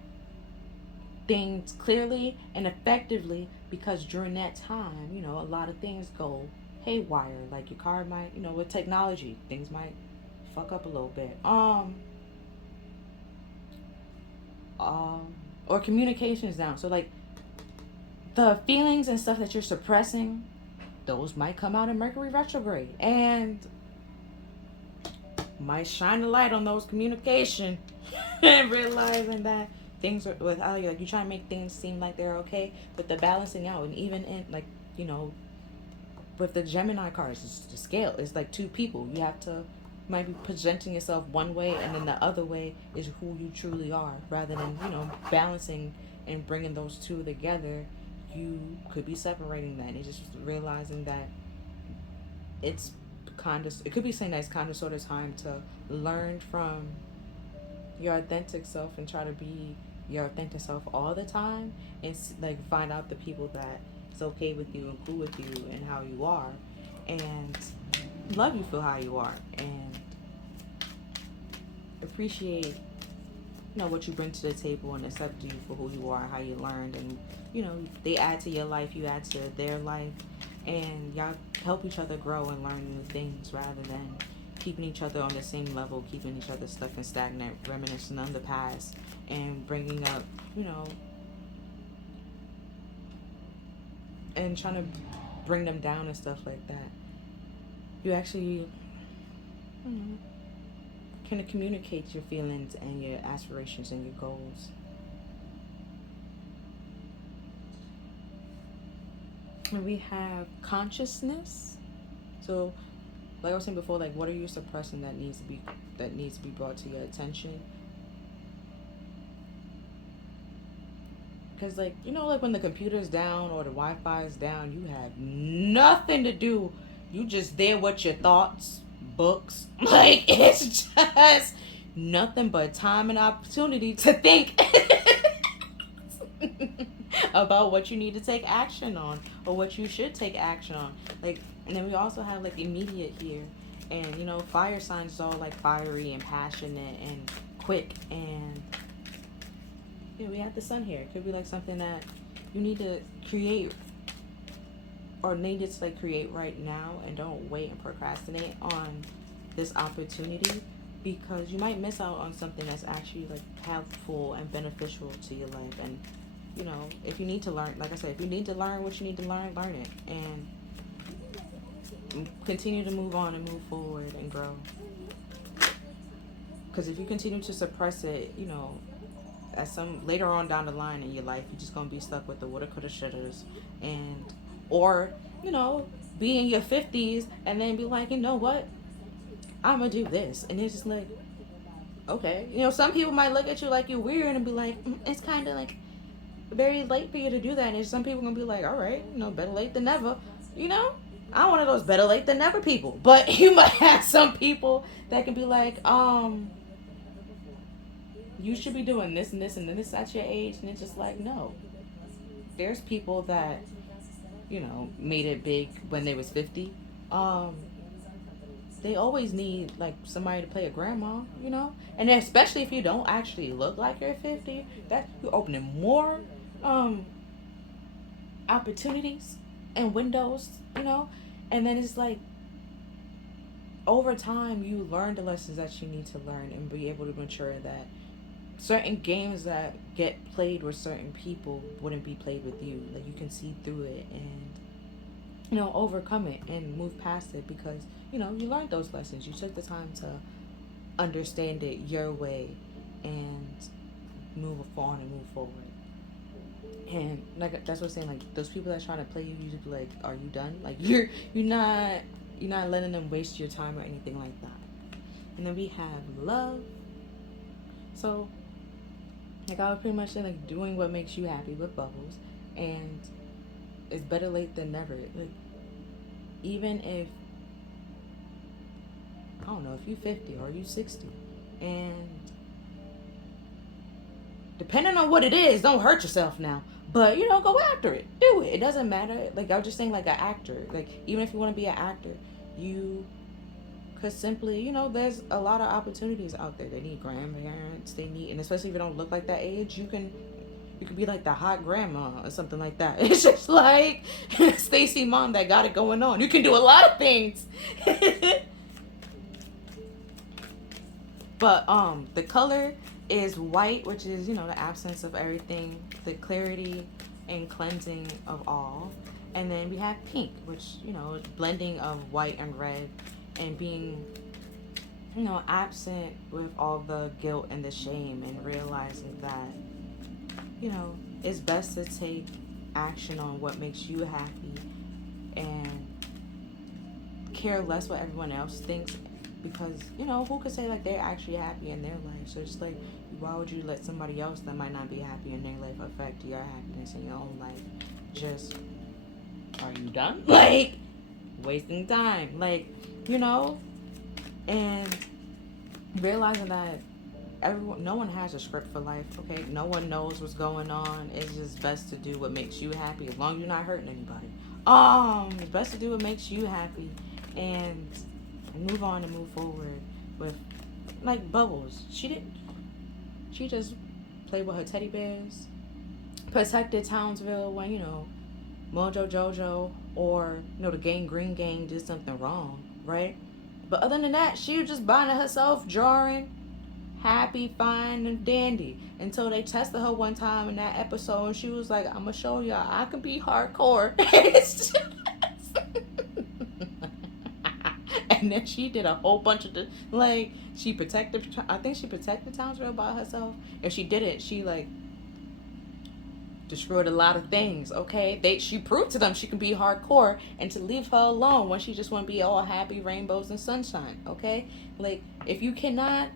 things clearly and effectively, because during that time, you know, a lot of things go haywire. Like your car might, you know, with technology, things might fuck up a little bit. Or communication is down. So like the feelings and stuff that you're suppressing, those might come out in Mercury retrograde, and might shine a light on those communication and realizing that things are with how you try to make things seem like they're okay, but the balancing out. And even in like, you know, with the Gemini cards, it's the scale. It's like two people. You have to might be presenting yourself one way, and then the other way is who you truly are, rather than, you know, balancing and bringing those two together. You could be separating that, and it's just realizing that it's kind of, it could be saying that it's kind of sort of time to learn from your authentic self and try to be your authentic self all the time, and like find out the people that is okay with you and cool with you and how you are, and love you for how you are, and appreciate, you know, what you bring to the table, and accept you for who you are, how you learned, and, you know, they add to your life, you add to their life, and y'all help each other grow and learn new things, rather than keeping each other on the same level, keeping each other stuck and stagnant, reminiscing on the past, and bringing up, you know, and trying to bring them down and stuff like that. You actually, can communicate your feelings and your aspirations and your goals. And we have consciousness. So, like I was saying before, like what are you suppressing that needs to be brought to your attention? Because, like, you know, like when the computer's down or the Wi-Fi is down, you have nothing to do. You just there with your thoughts, books. Like, it's just nothing but time and opportunity to think about what you need to take action on, or what you should take action on. Like, and then we also have like immediate here, and, you know, fire signs is all like fiery and passionate and quick, and, you know, we have the sun here. It could be like something that you need to create, or needed to like create right now, and don't wait and procrastinate on this opportunity, because you might miss out on something that's actually like helpful and beneficial to your life. And, you know, if you need to learn, like I said, if you need to learn what you need to learn it, and continue to move on and move forward and grow. Because if you continue to suppress it, you know, at some later on down the line in your life, you're just gonna be stuck with the woulda, coulda, shouldas, and, or, you know, be in your 50s and then be like, you know what, I'm gonna do this, and it's just like, okay, you know, some people might look at you like you're weird and be like, it's kind of like very late for you to do that, and some people gonna be like, all right, you know, better late than never, you know. I'm one of those better late than never people, but you might have some people that can be like, you should be doing this and this and this at your age, and it's just like, no. There's people that, you know, made it big when they was 50. They always need like somebody to play a grandma, you know, and especially if you don't actually look like you're 50, that you're opening more opportunities and windows, you know. And then it's like, over time you learn the lessons that you need to learn and be able to ensure that certain games that get played with certain people wouldn't be played with you. Like you can see through it and overcome it and move past it because you learned those lessons. You took the time to understand it your way and move on and move forward. And like that's what I'm saying. Like those people that's trying to play you, you just be like, "Are you done?" Like you're not letting them waste your time or anything like that. And then we have love. So like I would pretty much say like doing what makes you happy with Bubbles, and it's better late than never. Like even if I don't know if you 50 or you 60, and depending on what it is, don't hurt yourself now. But go after it. Do it. It doesn't matter. Like I was just saying, like an actor. Like even if you want to be an actor, you could simply, there's a lot of opportunities out there. They need grandparents. They need, and especially if you don't look like that age, you can be like the hot grandma or something like that. It's just like Stacy mom that got it going on. You can do a lot of things. But the color is white, which is, the absence of everything, the clarity and cleansing of all. And then we have pink, which, is blending of white and red and being, absent with all the guilt and the shame and realizing that, it's best to take action on what makes you happy and care less what everyone else thinks. Because, who could say, like, they're actually happy in their life? So it's like, why would you let somebody else that might not be happy in their life affect your happiness in your own life? Just, are you done? Like, wasting time. Like, and realizing that no one has a script for life, okay? No one knows what's going on. It's just best to do what makes you happy as long as you're not hurting anybody. It's best to do what makes you happy and move on and move forward with, like, Bubbles. She just played with her teddy bears, protected Townsville when, Mojo Jojo or, the Green Gang did something wrong, right? But other than that, she was just buying herself, drawing, happy, fine, and dandy. Until they tested her one time in that episode and she was like, I'm gonna show y'all I can be hardcore. And then she did a whole bunch of she protected, I think she protected Townsville by herself. If she didn't, she destroyed a lot of things, okay? She proved to them she can be hardcore and to leave her alone when she just want to be all happy, rainbows, and sunshine, okay? Like, if you cannot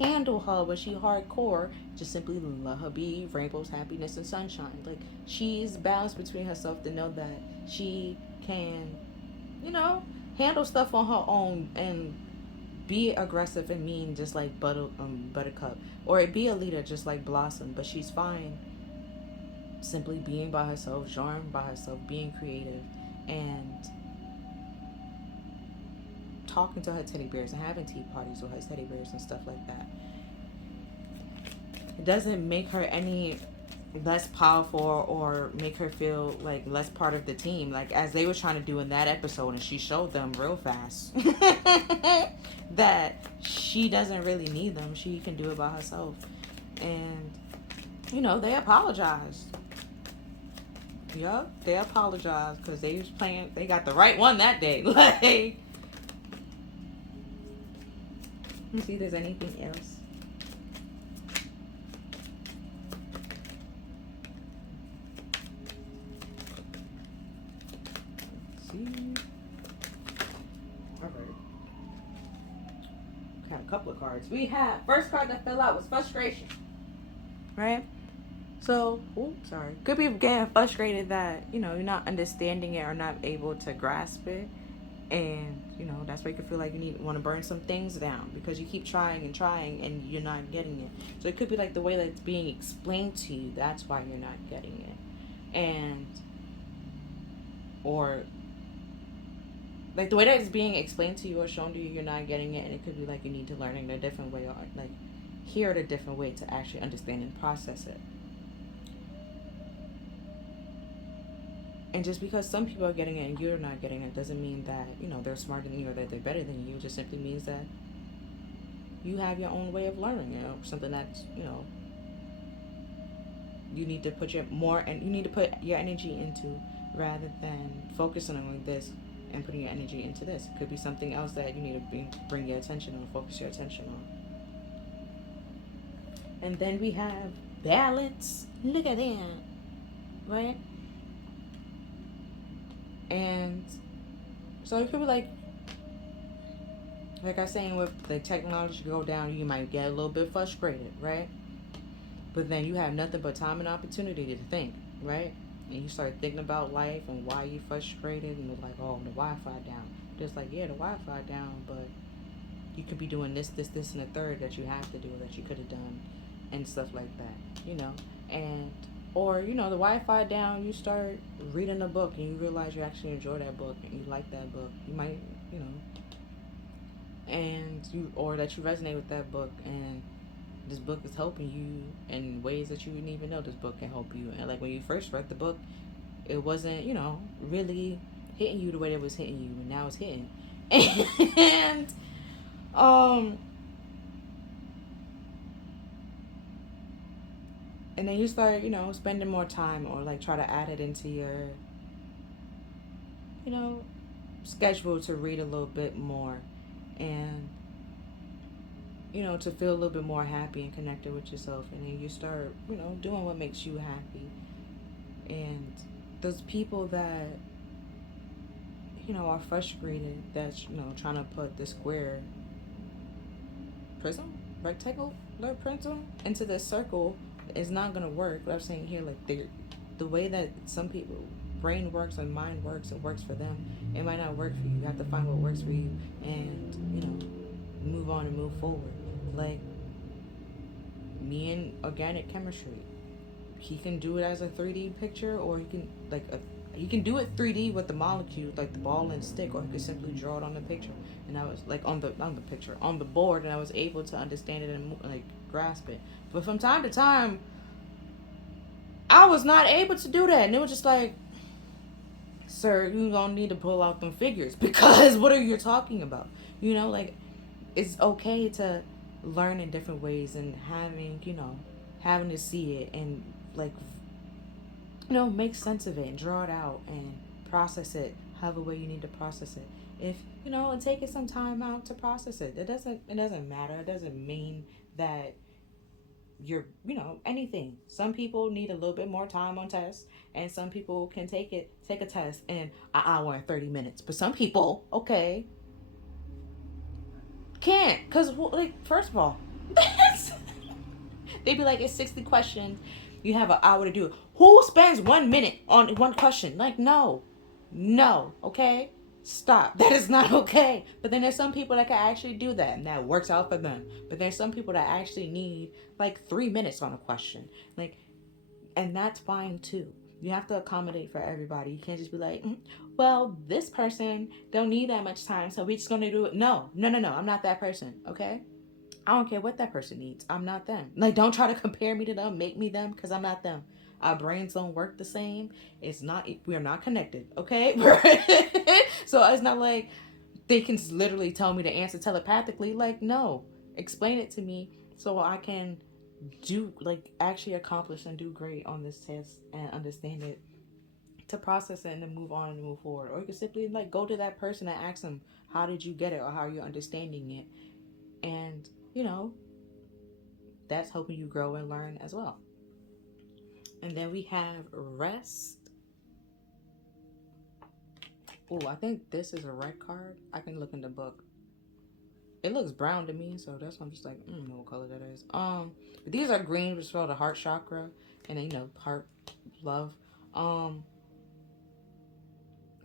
handle her when she hardcore, just simply let her be rainbows, happiness, and sunshine. Like, she's balanced between herself to know that she can, handle stuff on her own and be aggressive and mean just like Buttercup, or be a leader just like Blossom, but she's fine simply being by herself, drawing by herself, being creative, and talking to her teddy bears and having tea parties with her teddy bears and stuff like that. It doesn't make her any less powerful or make her feel like less part of the team, like as they were trying to do in that episode, and she showed them real fast that she doesn't really need them. She can do it by herself. And they apologized. Yup, they apologized because they was playing, they got the right one that day. Like, let me see if there's anything else. A couple of cards. We have first card that fell out was frustration, right? So, could be getting frustrated that you're not understanding it or not able to grasp it, and that's why you can feel like you want to burn some things down because you keep trying and you're not getting it. So it could be like the way that it's being explained to you. That's why you're not getting it, and or like the way that it's being explained to you or shown to you, you're not getting it, and it could be like you need to learn it in a different way, or like hear it a different way to actually understand and process it. And just because some people are getting it and you're not getting it doesn't mean that, they're smarter than you or that they're better than you. It just simply means that you have your own way of learning, something that's, you need to put your energy into, rather than focusing on this and putting your energy into this. It could be something else that you need to bring your attention on, focus your attention on. And then we have balance. Look at that, right? And so it could be like I was saying, with the technology go down, you might get a little bit frustrated, right? But then you have nothing but time and opportunity to think, right? And you start thinking about life and why you frustrated, and it's like, oh, the Wi-Fi down. Just like, yeah, the Wi-Fi down, but you could be doing this, and the third that you have to do, that you could have done, and stuff like that, And, or, the Wi-Fi down, you start reading a book and you realize you actually enjoy that book and you like that book. You might, or that you resonate with that book, and this book is helping you in ways that you didn't even know this book can help you. And like when you first read the book, it wasn't, really hitting you the way it was hitting you, and now it's hitting. And and then you start, spending more time, or like try to add it into your, schedule to read a little bit more, and to feel a little bit more happy and connected with yourself. And then you start, doing what makes you happy. And those people that, are frustrated, that's, trying to put the square prism, rectangular prism into this circle is not going to work. What I'm saying here, like the way that some people brain works and mind works, it works for them. It might not work for you. You have to find what works for you, and move on and move forward. Like me and organic chemistry, he can do it as a 3D picture, or he can do it 3D with the molecule, like the ball and stick, or he could simply draw it on the picture. And I was like on the board, and I was able to understand it and like grasp it. But from time to time, I was not able to do that, and it was just like, sir, you gonna need to pull out them figures, because what are you talking about? Like, it's okay to learn in different ways, and having to see it and like, make sense of it and draw it out and process it however way you need to process it. If and take it some time out to process it. It doesn't matter. It doesn't mean that you're anything. Some people need a little bit more time on tests, and some people can take a test in an hour and 30 minutes. But some people, okay, can't, because like, first of all, they'd be like, it's 60 questions, you have an hour to do it. Who spends 1 minute on one question? Like, no, okay, stop. That is not okay. But then there's some people that can actually do that, and that works out for them. But there's some people that actually need like 3 minutes on a question, like, and that's fine too. You have to accommodate for everybody. You can't just be like, well, this person don't need that much time, so we're just gonna do it. No. I'm not that person, okay? I don't care what that person needs. I'm not them. Like, don't try to compare me to them, make me them, because I'm not them. Our brains don't work the same. We are not connected, okay? So it's not like they can literally tell me the answer telepathically. Like, no. Explain it to me so I can actually accomplish and do great on this test and understand it, to process it and then move on and move forward. Or you can simply like go to that person and ask them, how did you get it, or how are you understanding it? And that's helping you grow and learn as well. And then we have rest. Oh, I think this is a red card. I can look in the book. It looks brown to me, so that's why I'm just like, I don't know what color that is. But these are green, which is for the heart chakra, and then heart, love.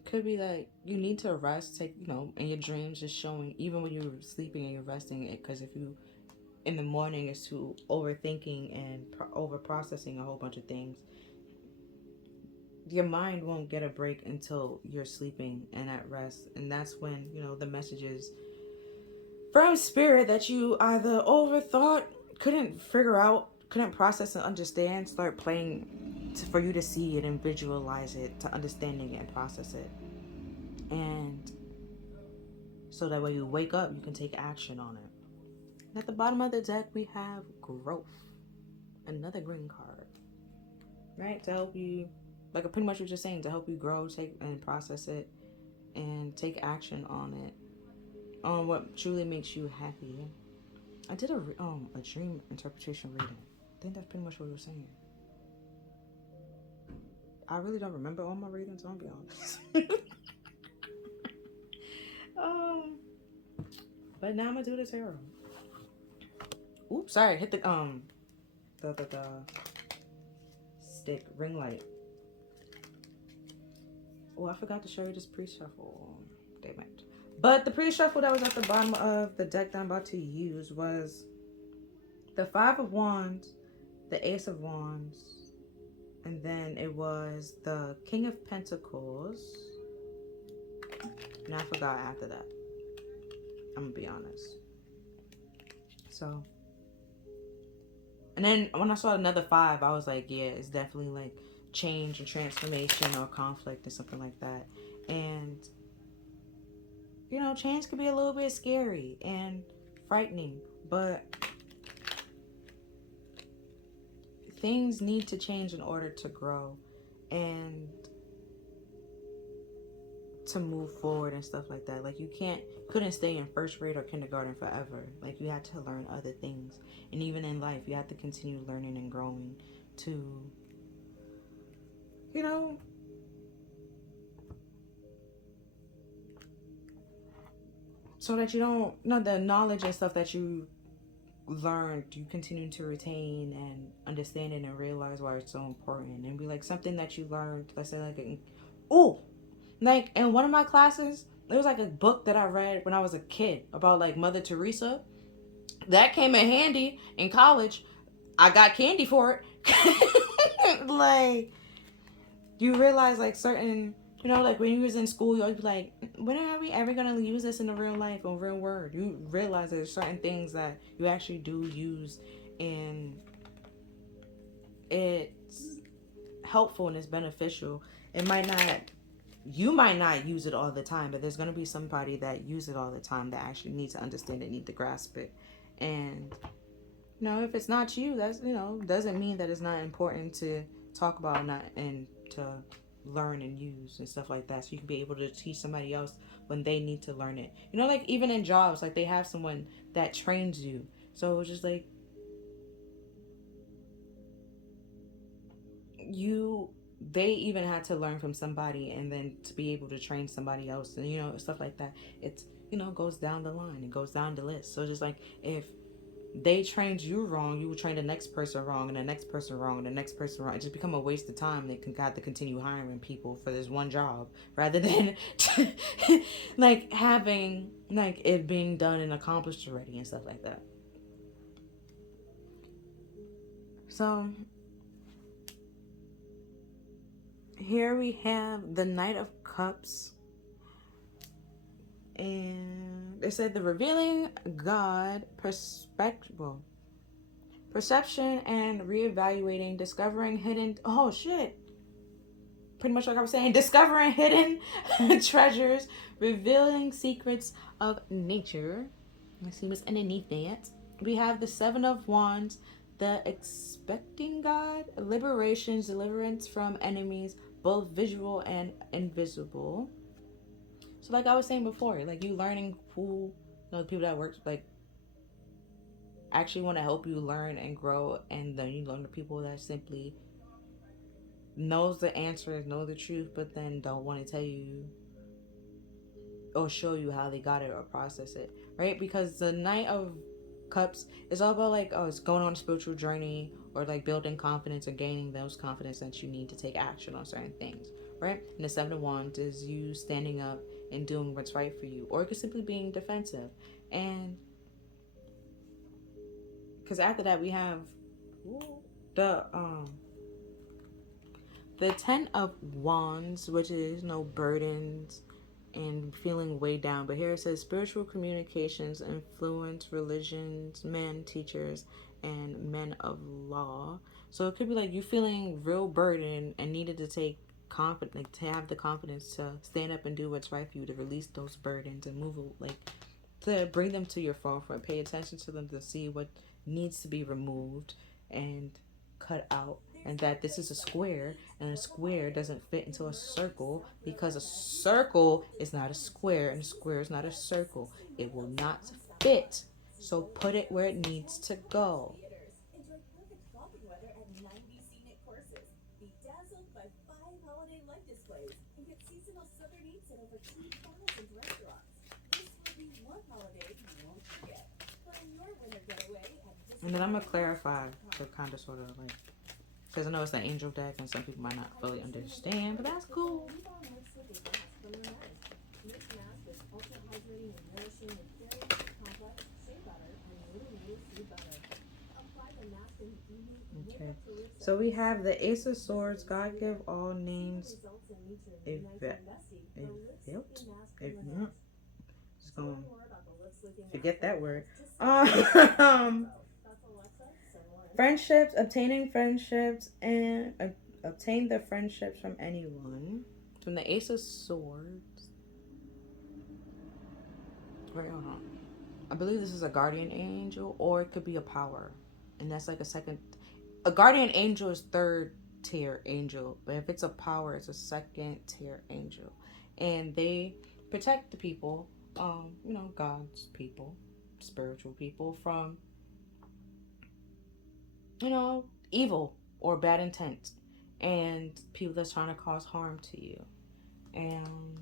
Could be that you need to rest. Take in your dreams, just showing, even when you're sleeping and you're resting, it, because if you in the morning is to overthinking and over processing a whole bunch of things, your mind won't get a break until you're sleeping and at rest. And that's when the messages from spirit that you either overthought, couldn't figure out, couldn't process and understand, start playing for you to see it and visualize it, to understanding it and process it. And so that when you wake up, you can take action on it. And at the bottom of the deck, we have growth. Another green card. Right? To help you, like pretty much what you're saying, to help you grow, take and process it, and take action on it. On what truly makes you happy. I did a dream interpretation reading. I think that's pretty much what we were saying. I really don't remember all my readings, I'll be honest. But now I'm gonna do the tarot. Oops, sorry, hit the stick ring light. Oh, I forgot to show you this pre-shuffle. Damn it. But the pre-shuffle that was at the bottom of the deck that I'm about to use was the Five of Wands, the Ace of Wands, and then it was the King of Pentacles. And I forgot after that. I'm gonna be honest. So, and then when I saw another 5, I was like, yeah, it's definitely like change and transformation or conflict or something like that. And you know, change could be a little bit scary and frightening, but things need to change in order to grow and to move forward and stuff like that. Like you couldn't stay in first grade or kindergarten forever. Like you had to learn other things. And even in life, you have to continue learning and growing to, you know, so that you don't, the knowledge and stuff that you learned, you continue to retain and understand it and realize why it's so important. And be like something that you learned, let's say like, like in one of my classes, there was like a book that I read when I was a kid about like Mother Teresa. That came in handy in college. I got candy for it. Like, you realize like certain, you know, like when you was in school, you always be like, when are we ever going to use this in the real life or real world? You realize there's certain things that you actually do use and it's helpful and it's beneficial. You might not use it all the time, but there's going to be somebody that uses it all the time that actually needs to understand it, need to grasp it. And, you know, if it's not you, that's, you know, doesn't mean that it's not important to talk about and to learn and use and stuff like that. So you can be able to teach somebody else when they need to learn it. You know, like even in jobs, like they have someone that trains you. So it's just like, they even had to learn from somebody and then to be able to train somebody else and, you know, stuff like that. It's, you know, goes down the line. It goes down the list. So just like if they trained you wrong, you would train the next person wrong and the next person wrong and the next person wrong. It just become a waste of time. They can have to continue hiring people for this one job rather than like having like it being done and accomplished already and stuff like that. So here we have the Knight of Cups. And they said the revealing God perception and reevaluating, discovering hidden, pretty much like I was saying, discovering hidden treasures, revealing secrets of nature. Let's see what's underneath that. We have the Seven of Wands, the expecting God, liberations, deliverance from enemies, both visual and invisible. So like I was saying before, like you learning who, you know, the people that work, like actually want to help you learn and grow, and then you learn the people that simply knows the answers, know the truth, but then don't want to tell you or show you how they got it or process it, right? Because the Knight of Cups is all about like, it's going on a spiritual journey or like building confidence or gaining those confidence that you need to take action on certain things, right? And the Seven of Wands is you standing up and doing what's right for you, or it could simply being defensive. And because after that we have the Ten of Wands, which is no burdens and feeling weighed down. But here it says spiritual communications, influence, religions, men, teachers, and men of law. So it could be like you feeling real burdened and needed to take confident, like to have the confidence to stand up and do what's right for you, to release those burdens and move, like to bring them to your forefront, pay attention to them to see what needs to be removed and cut out, and that this is a square and a square doesn't fit into a circle because a circle is not a square and a square is not a circle. It will not fit. So put it where it needs to go. And then I'm gonna clarify the kind of sort of like, because I know it's the angel deck and some people might not fully understand, but that's cool. Okay, so we have the Ace of Swords. God give all names a just gonna forget that word. Friendships, obtaining friendships, and obtain the friendships from anyone. From the Ace of Swords. Wait, hold on. I believe this is a guardian angel, or it could be a power, and that's like a second. A guardian angel is third tier angel, but if it's a power, it's a second tier angel, and they protect the people, God's people, spiritual people, from evil or bad intent, and people that's trying to cause harm to you. And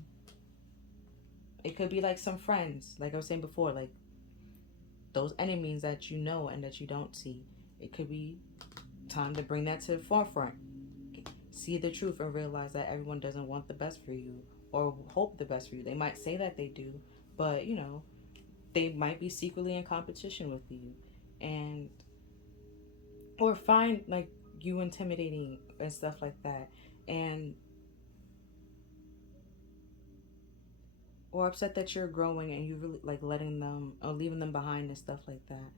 it could be like some friends, like I was saying before, like those enemies that you know and that you don't see. It could be time to bring that to the forefront. See the truth and realize that everyone doesn't want the best for you or hope the best for you. They might say that they do, but they might be secretly in competition with you, and or find like you intimidating and stuff like that, and or upset that you're growing and you really like letting them or leaving them behind and stuff like that.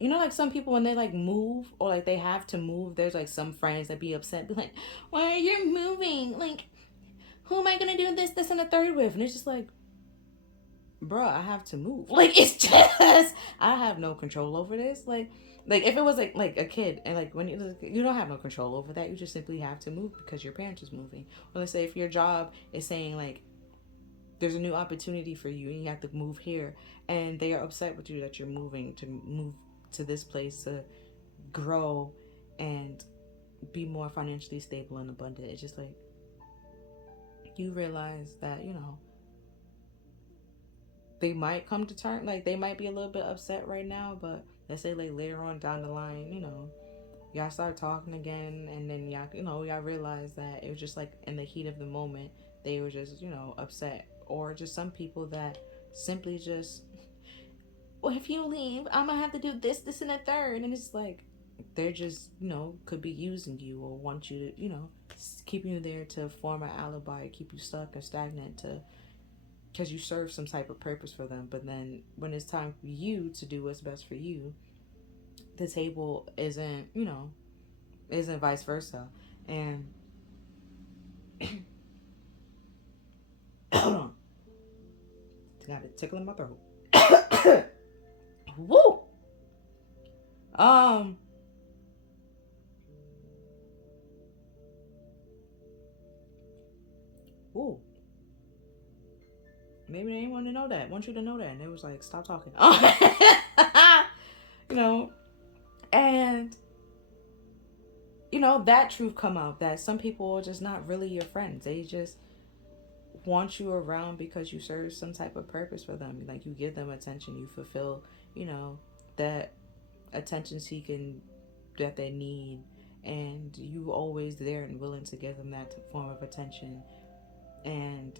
Like some people when they like move or like they have to move, there's like some friends that be upset, be like, "Why are you moving? Like, who am I gonna do this, and the third with?" And it's just like, bruh, I have to move. Like, it's just I have no control over this. Like if it was like a kid and like when you don't have no control over that, you just simply have to move because your parents is moving. Or let's say if your job is saying like there's a new opportunity for you and you have to move here, and they are upset with you that you're moving to move to this place to grow and be more financially stable and abundant. It's just like you realize that they might come to terms, like they might be a little bit upset right now, but let's say like later on down the line, y'all start talking again, and then y'all realize that it was just like in the heat of the moment they were just upset. Or just some people that simply just, well, if you leave, I'm gonna have to do this, and a third, and it's like they're just could be using you or want you to keep you there to form an alibi, keep you stuck or stagnant to because you serve some type of purpose for them. But then when it's time for you to do what's best for you, the table isn't vice versa. And hold on, got it tickling my throat. Woo. Um. Ooh. Maybe they didn't want to know that. Want you to know that, and they was like, "Stop talking." And that truth come out that some people are just not really your friends. They just want you around because you serve some type of purpose for them. Like you give them attention, you fulfill, that attention seeking that they need, and you always there and willing to give them that form of attention. And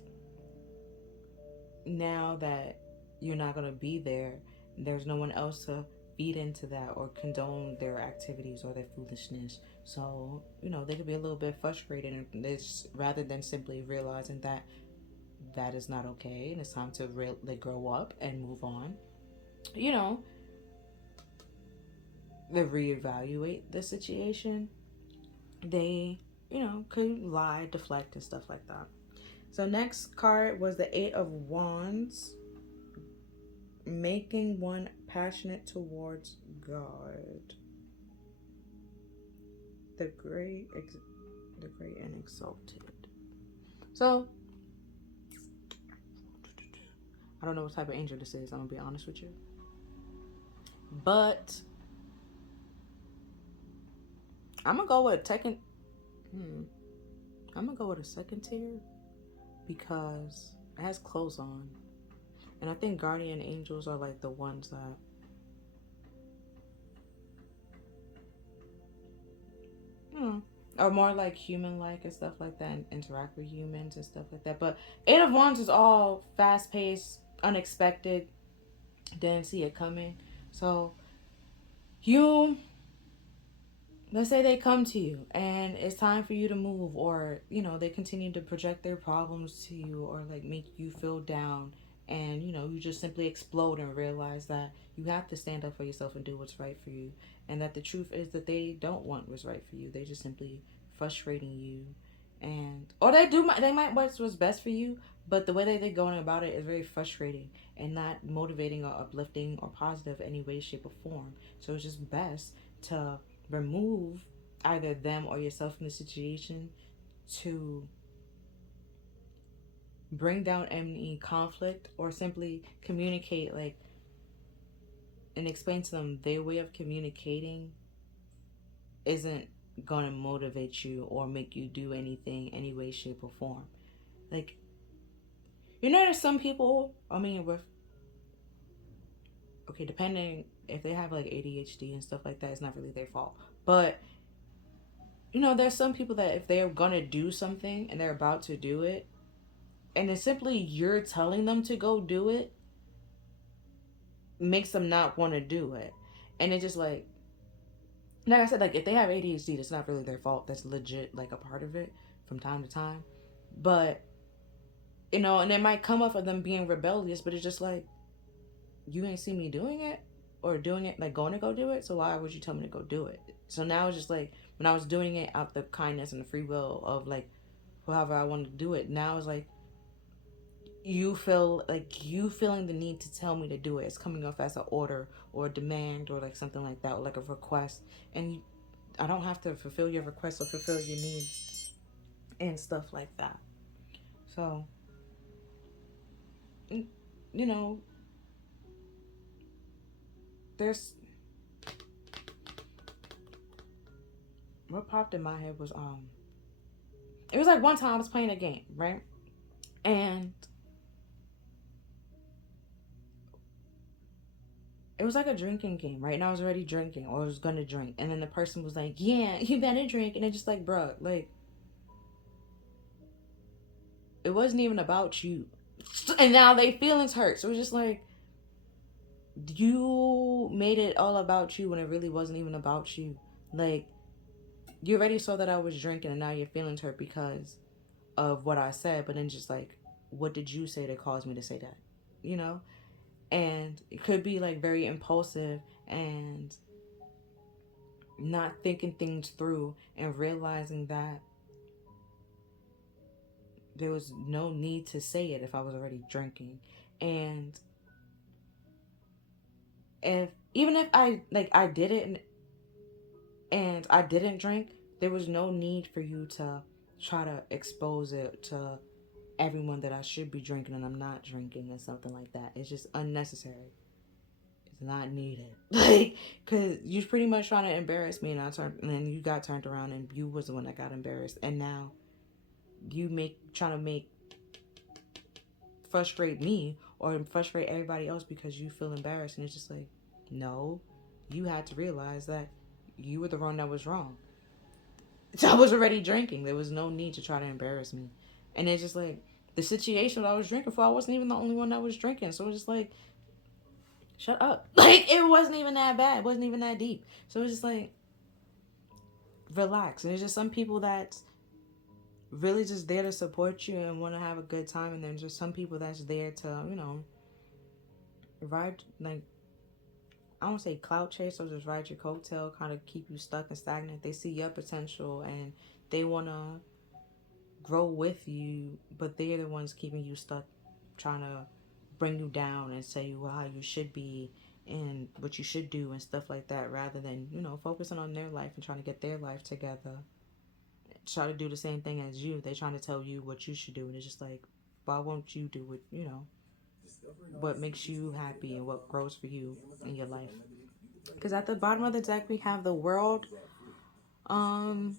now that you're not going to be there, there's no one else to feed into that or condone their activities or their foolishness. So they could be a little bit frustrated, and it's rather than simply realizing that that is not okay and it's time to grow up and move on. reevaluate the situation. They, could lie, deflect, and stuff like that. So next card was the Eight of Wands, making one passionate towards God. The great and exalted. So I don't know what type of angel this is. I'm gonna be honest with you, but I'm gonna go with second. I'm gonna go with a second tier because it has clothes on, and I think guardian angels are like the ones that are more like human-like and stuff like that, and interact with humans and stuff like that. But Eight of Wands is all fast-paced, unexpected, didn't see it coming. So let's say they come to you and it's time for you to move, or they continue to project their problems to you, or like make you feel down, and you just simply explode and realize that you have to stand up for yourself and do what's right for you, and that the truth is that they don't want what's right for you. They just simply frustrating you, and or they might want what's best for you, but the way that they're going about it is very frustrating and not motivating or uplifting or positive in any way, shape, or form. So it's just best to remove either them or yourself from the situation, to bring down any conflict, or simply communicate, like, and explain to them their way of communicating isn't gonna motivate you or make you do anything, any way, shape, or form. Like, there's some people, depending if they have like ADHD and stuff like that, it's not really their fault. But there's some people that if they're gonna do something and they're about to do it, and it's simply you're telling them to go do it, makes them not want to do it. And it's just like I said, like, if they have ADHD, that's not really their fault. That's legit, like, a part of it from time to time. But and it might come up of them being rebellious, but it's just like, you ain't see me doing it, or doing it, like, going to go do it, so why would you tell me to go do it? So now it's just like, when I was doing it out the kindness and the free will of, like, however I wanted to do it, now it's like, you feeling the need to tell me to do it. It's coming off as an order or a demand, or like something like that, or like a request. And I don't have to fulfill your requests or fulfill your needs and stuff like that. So, there's what popped in my head was it was like one time I was playing a game, right? And it was like a drinking game, right? And I was already drinking, or I was gonna drink, and then the person was like, "Yeah, you better drink," and it's just like, bruh, like, it wasn't even about you, and now they feelings hurt. So it's just like, you made it all about you when it really wasn't even about you. Like, you already saw that I was drinking, and now your feelings hurt because of what I said. But then just like, what did you say that caused me to say that? And it could be like very impulsive and not thinking things through, and realizing that there was no need to say it if I was already drinking. And even if I did it and I didn't drink, there was no need for you to try to expose it to everyone that I should be drinking and I'm not drinking, and something like that. It's just unnecessary. It's not needed. Like, because you're pretty much trying to embarrass me, and then you got turned around and you was the one that got embarrassed, and now you trying to make frustrate me or frustrate everybody else because you feel embarrassed. And it's just like, no, you had to realize that you were the one that was wrong. So I was already drinking. There was no need to try to embarrass me. And it's just like, the situation that I was drinking for, I wasn't even the only one that was drinking. So it's just like, shut up. Like, it wasn't even that bad. It wasn't even that deep. So it's just like, relax. And it's just some people that's really just there to support you and want to have a good time. And then just some people that's there to, ride, like, I don't say clout chase or just ride your coattail, kind of keep you stuck and stagnant. They see your potential and they want to grow with you, but they're the ones keeping you stuck, trying to bring you down and say you how you should be and what you should do and stuff like that, rather than, you know, focusing on their life and trying to get their life together. Try to do the same thing as you. They're trying to tell you what you should do, and it's just like, why won't you do what, you know, what makes you happy and what grows for you in your life? Because at the bottom of the deck we have the world, um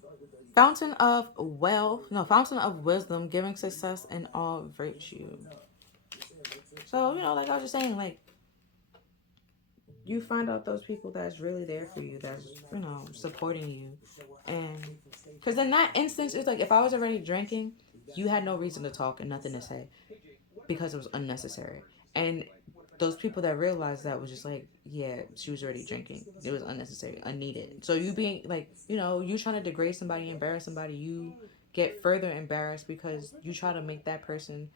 fountain of wealth, no, fountain of wisdom, giving success in all virtue. So, you know, like I was just saying, like, you find out those people that's really there for you, that's, you know, supporting you. And because in that instance, it's like if I was already drinking, you had no reason to talk and nothing to say because it was unnecessary. And those people that realized that was just like, yeah, she was already drinking. It was unnecessary, unneeded. So you being like, you know, you trying to degrade somebody, embarrass somebody, you get further embarrassed because you try to make that person,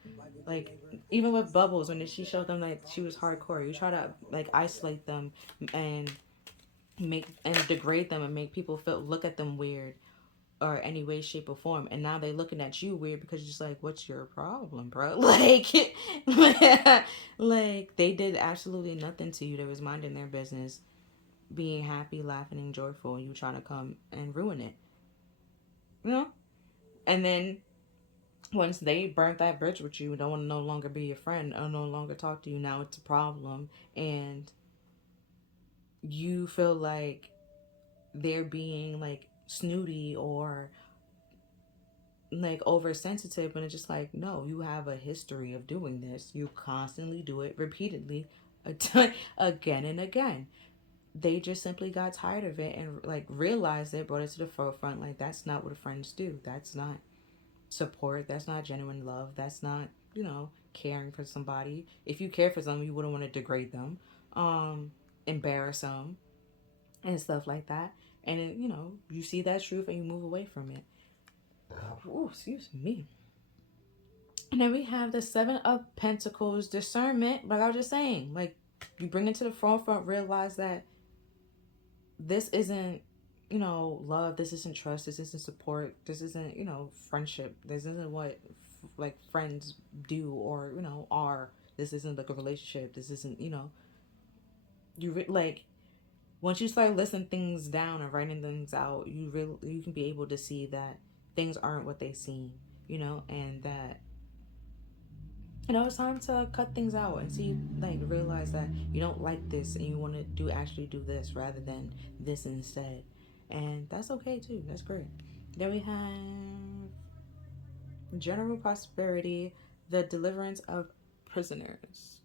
like, even with Bubbles, when she showed them that she was hardcore, you try to like isolate them and make and degrade them and make people feel look at them weird or any way, shape, or form. And now they looking at you weird because you're just like, what's your problem, bro? Like, like they did absolutely nothing to you. They was minding their business, being happy, laughing, and joyful, and you trying to come and ruin it. You know? And then once they burnt that bridge with you, don't want to no longer be your friend or no longer talk to you, now it's a problem. And you feel like they're being like snooty or like oversensitive, and it's just like, no, you have a history of doing this. You constantly do it repeatedly, again and again. They just simply got tired of it and like realized it, brought it to the forefront. Like, that's not what friends do. That's not support. That's not genuine love. That's not, you know, caring for somebody. If you care for them, you wouldn't want to degrade them, embarrass them, and stuff like that. And it, you know, you see that truth and you move away from it. Ooh, excuse me. And then we have the Seven of Pentacles, discernment. Like I was just saying, like, you bring it to the forefront, realize that this isn't, you know, love. This isn't trust. This isn't support. This isn't, you know, friendship. This isn't what like friends do or, you know, are. This isn't like a relationship. This isn't, you know, like once you start listing things down and writing things out, you can be able to see that things aren't what they seem, you know, and that, you know, it's time to cut things out and see, like, realize that you don't like this and you want to actually do this rather than this instead. And that's okay too. That's great. Then we have general prosperity, the deliverance of prisoners.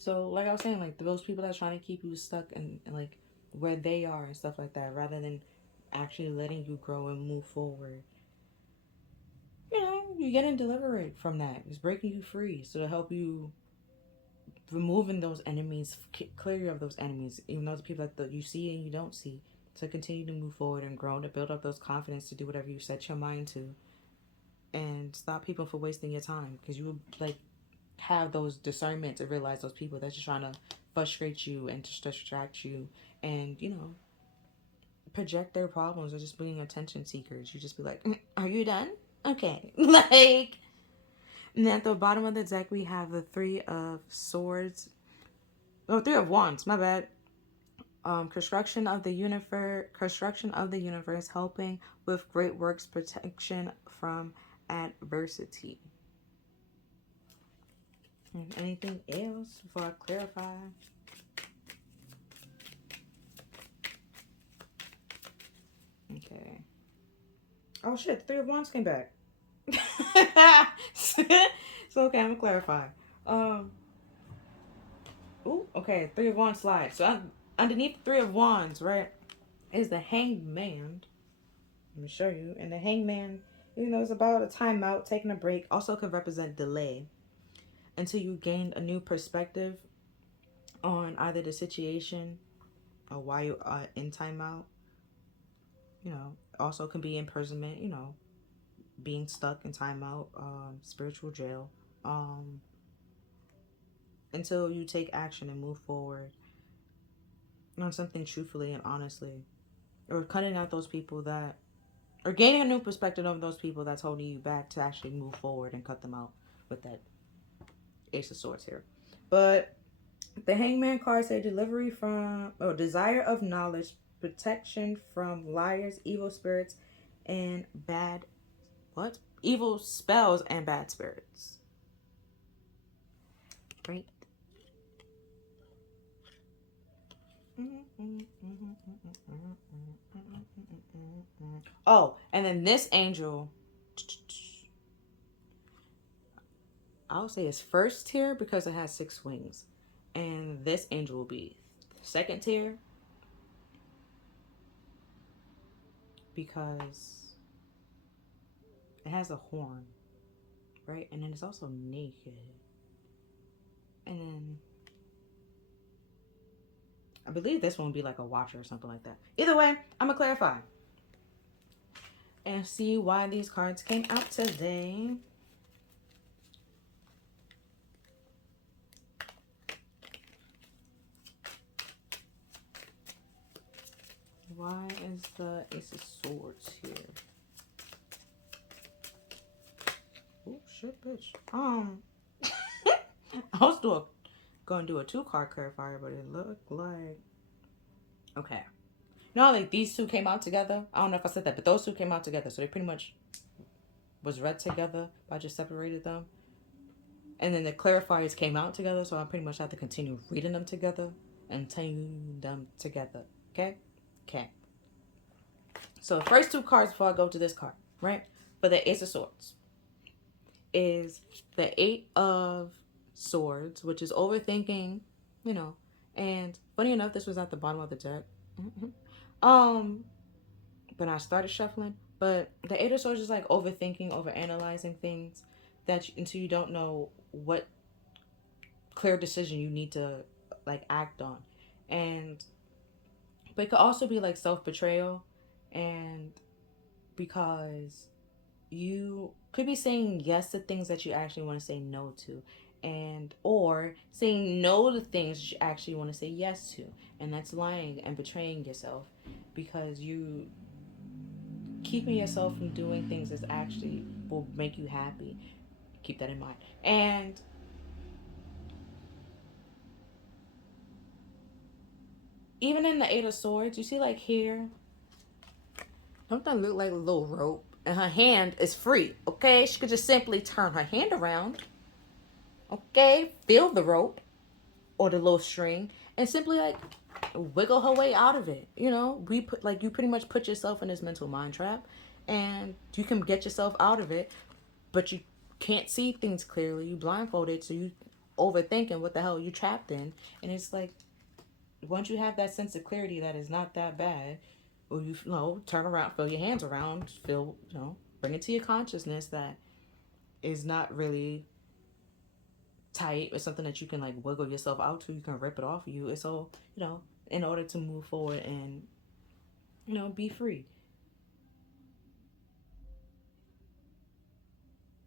So, like I was saying, like those people that's trying to keep you stuck and like where they are and stuff like that, rather than actually letting you grow and move forward. You know, you're getting delivered from that. It's breaking you free. So to help you removing those enemies, clear you of those enemies, even those people that you see and you don't see, to continue to move forward and grow, to build up those confidence to do whatever you set your mind to, and stop people from wasting your time, because you would like have those discernment to realize those people that's just trying to frustrate you and to distract you and, you know, project their problems or just being attention seekers. You just be like, are you done? Okay. Like, and at the bottom of the deck we have the Three of Swords. Oh, Three of Wands, my bad. Construction of the universe, helping with great works, protection from adversity. Anything else before I clarify? Okay. Oh shit, Three of Wands came back. So okay, I'm gonna clarify. Um. Ooh. Okay. Three of Wands slide. So underneath Three of Wands, right, is the Hanged Man. Let me show you. And the Hangman, you know, it's about a timeout, taking a break. Also could represent delay until you gain a new perspective on either the situation or why you are in timeout. You know, also can be imprisonment, you know, being stuck in timeout, spiritual jail. until you take action and move forward on something truthfully and honestly, or cutting out those people that, or gaining a new perspective of those people that's holding you back to actually move forward and cut them out with that Ace of Swords here. But the Hangman card say delivery from, oh, desire of knowledge, protection from liars, evil spirits, and bad, what? Evil spells and bad spirits. Right. Oh, and then this angel, I'll say it's first tier because it has 6 wings. And this angel will be second tier because it has a horn, right? And then it's also naked. And then I believe this one would be like a watcher or something like that. Either way, I'm going to clarify and see why these cards came out today. Why is the Ace of Swords here? Oh, shit, bitch. I was going to do a 2-card clarifier, but it looked like... Okay. You know, like these two came out together? I don't know if I said that, but those two came out together. So they pretty much was read together, but I just separated them. And then the clarifiers came out together, so I pretty much have to continue reading them together and telling them together. Okay? Okay. So the first 2 cards before I go to this card, right? For the Ace of Swords is the 8 of Swords, which is overthinking, you know. And funny enough, this was at the bottom of the deck. But I started shuffling. But the 8 of Swords is like overthinking, overanalyzing things until you don't know what clear decision you need to like act on. But it could also be like self-betrayal, and because you could be saying yes to things that you actually want to say no to, and or saying no to things you actually want to say yes to, and that's lying and betraying yourself because you keeping yourself from doing things that actually will make you happy. Keep that in mind. And even in the 8 of Swords, you see like here, don't that look like a little rope? And her hand is free, okay? She could just simply turn her hand around, okay? Feel the rope or the little string and simply like wiggle her way out of it. You know, you pretty much put yourself in this mental mind trap and you can get yourself out of it, but you can't see things clearly. You blindfolded, so you overthinking what the hell you trapped in. And it's like, once you have that sense of clarity that is not that bad, or you know, turn around, feel your hands around, bring it to your consciousness that is not really tight. It's something that you can like wiggle yourself out to. You can rip it off of you. It's all, in order to move forward and, be free.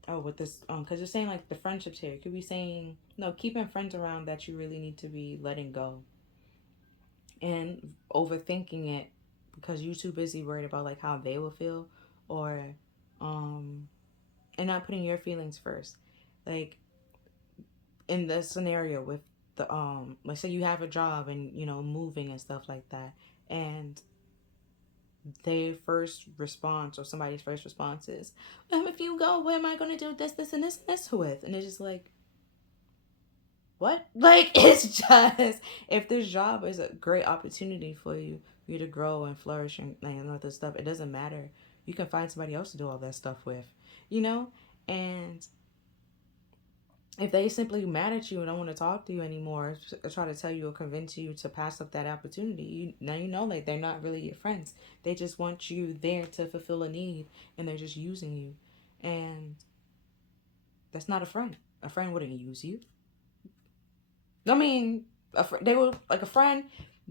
Oh, with this, because you're saying like the friendships here, you could be saying, no, keeping friends around that you really need to be letting go and overthinking it because you're too busy worried about like how they will feel, or and not putting your feelings first. Like in this scenario with the like say you have a job and moving and stuff like that, and their first response or somebody's first response is, if you go, what am I going to do this and this with? And it's just like, what? Like, it's just, if this job is a great opportunity for you to grow and flourish and all this stuff, it doesn't matter. You can find somebody else to do all that stuff with, and if they simply mad at you and don't want to talk to you anymore, try to tell you or convince you to pass up that opportunity, like they're not really your friends. They just want you there to fulfill a need, and they're just using you. And that's not a friend. A friend wouldn't use you. I mean, they were like a friend.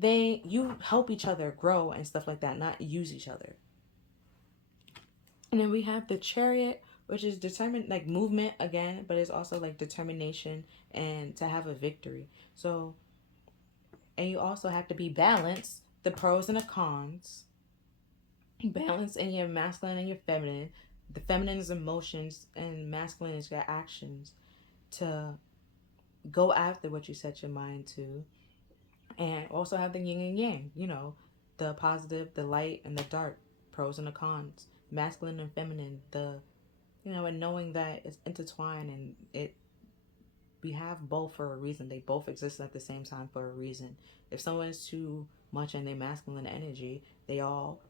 You help each other grow and stuff like that, not use each other. And then we have the Chariot, which is determined, like movement again, but it's also like determination and to have a victory. So, and you also have to be balanced, the pros and the cons, balance in your masculine and your feminine. The feminine is emotions and masculine is your actions to go after what you set your mind to. And also have the yin and yang, the positive, the light, and the dark, pros and the cons, masculine and feminine, and knowing that it's intertwined and we have both for a reason. They both exist at the same time for a reason. If someone is too much in their masculine energy, they all,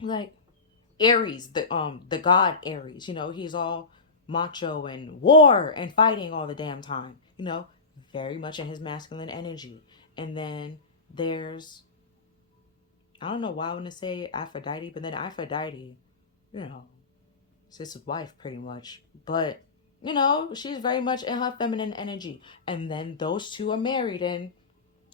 like Aries, the god Aries, he's all macho and war and fighting all the damn time, very much in his masculine energy. And then there's, I don't know why I want to say Aphrodite, but then Aphrodite, you know, it's his wife pretty much. But, she's very much in her feminine energy. And then those two are married and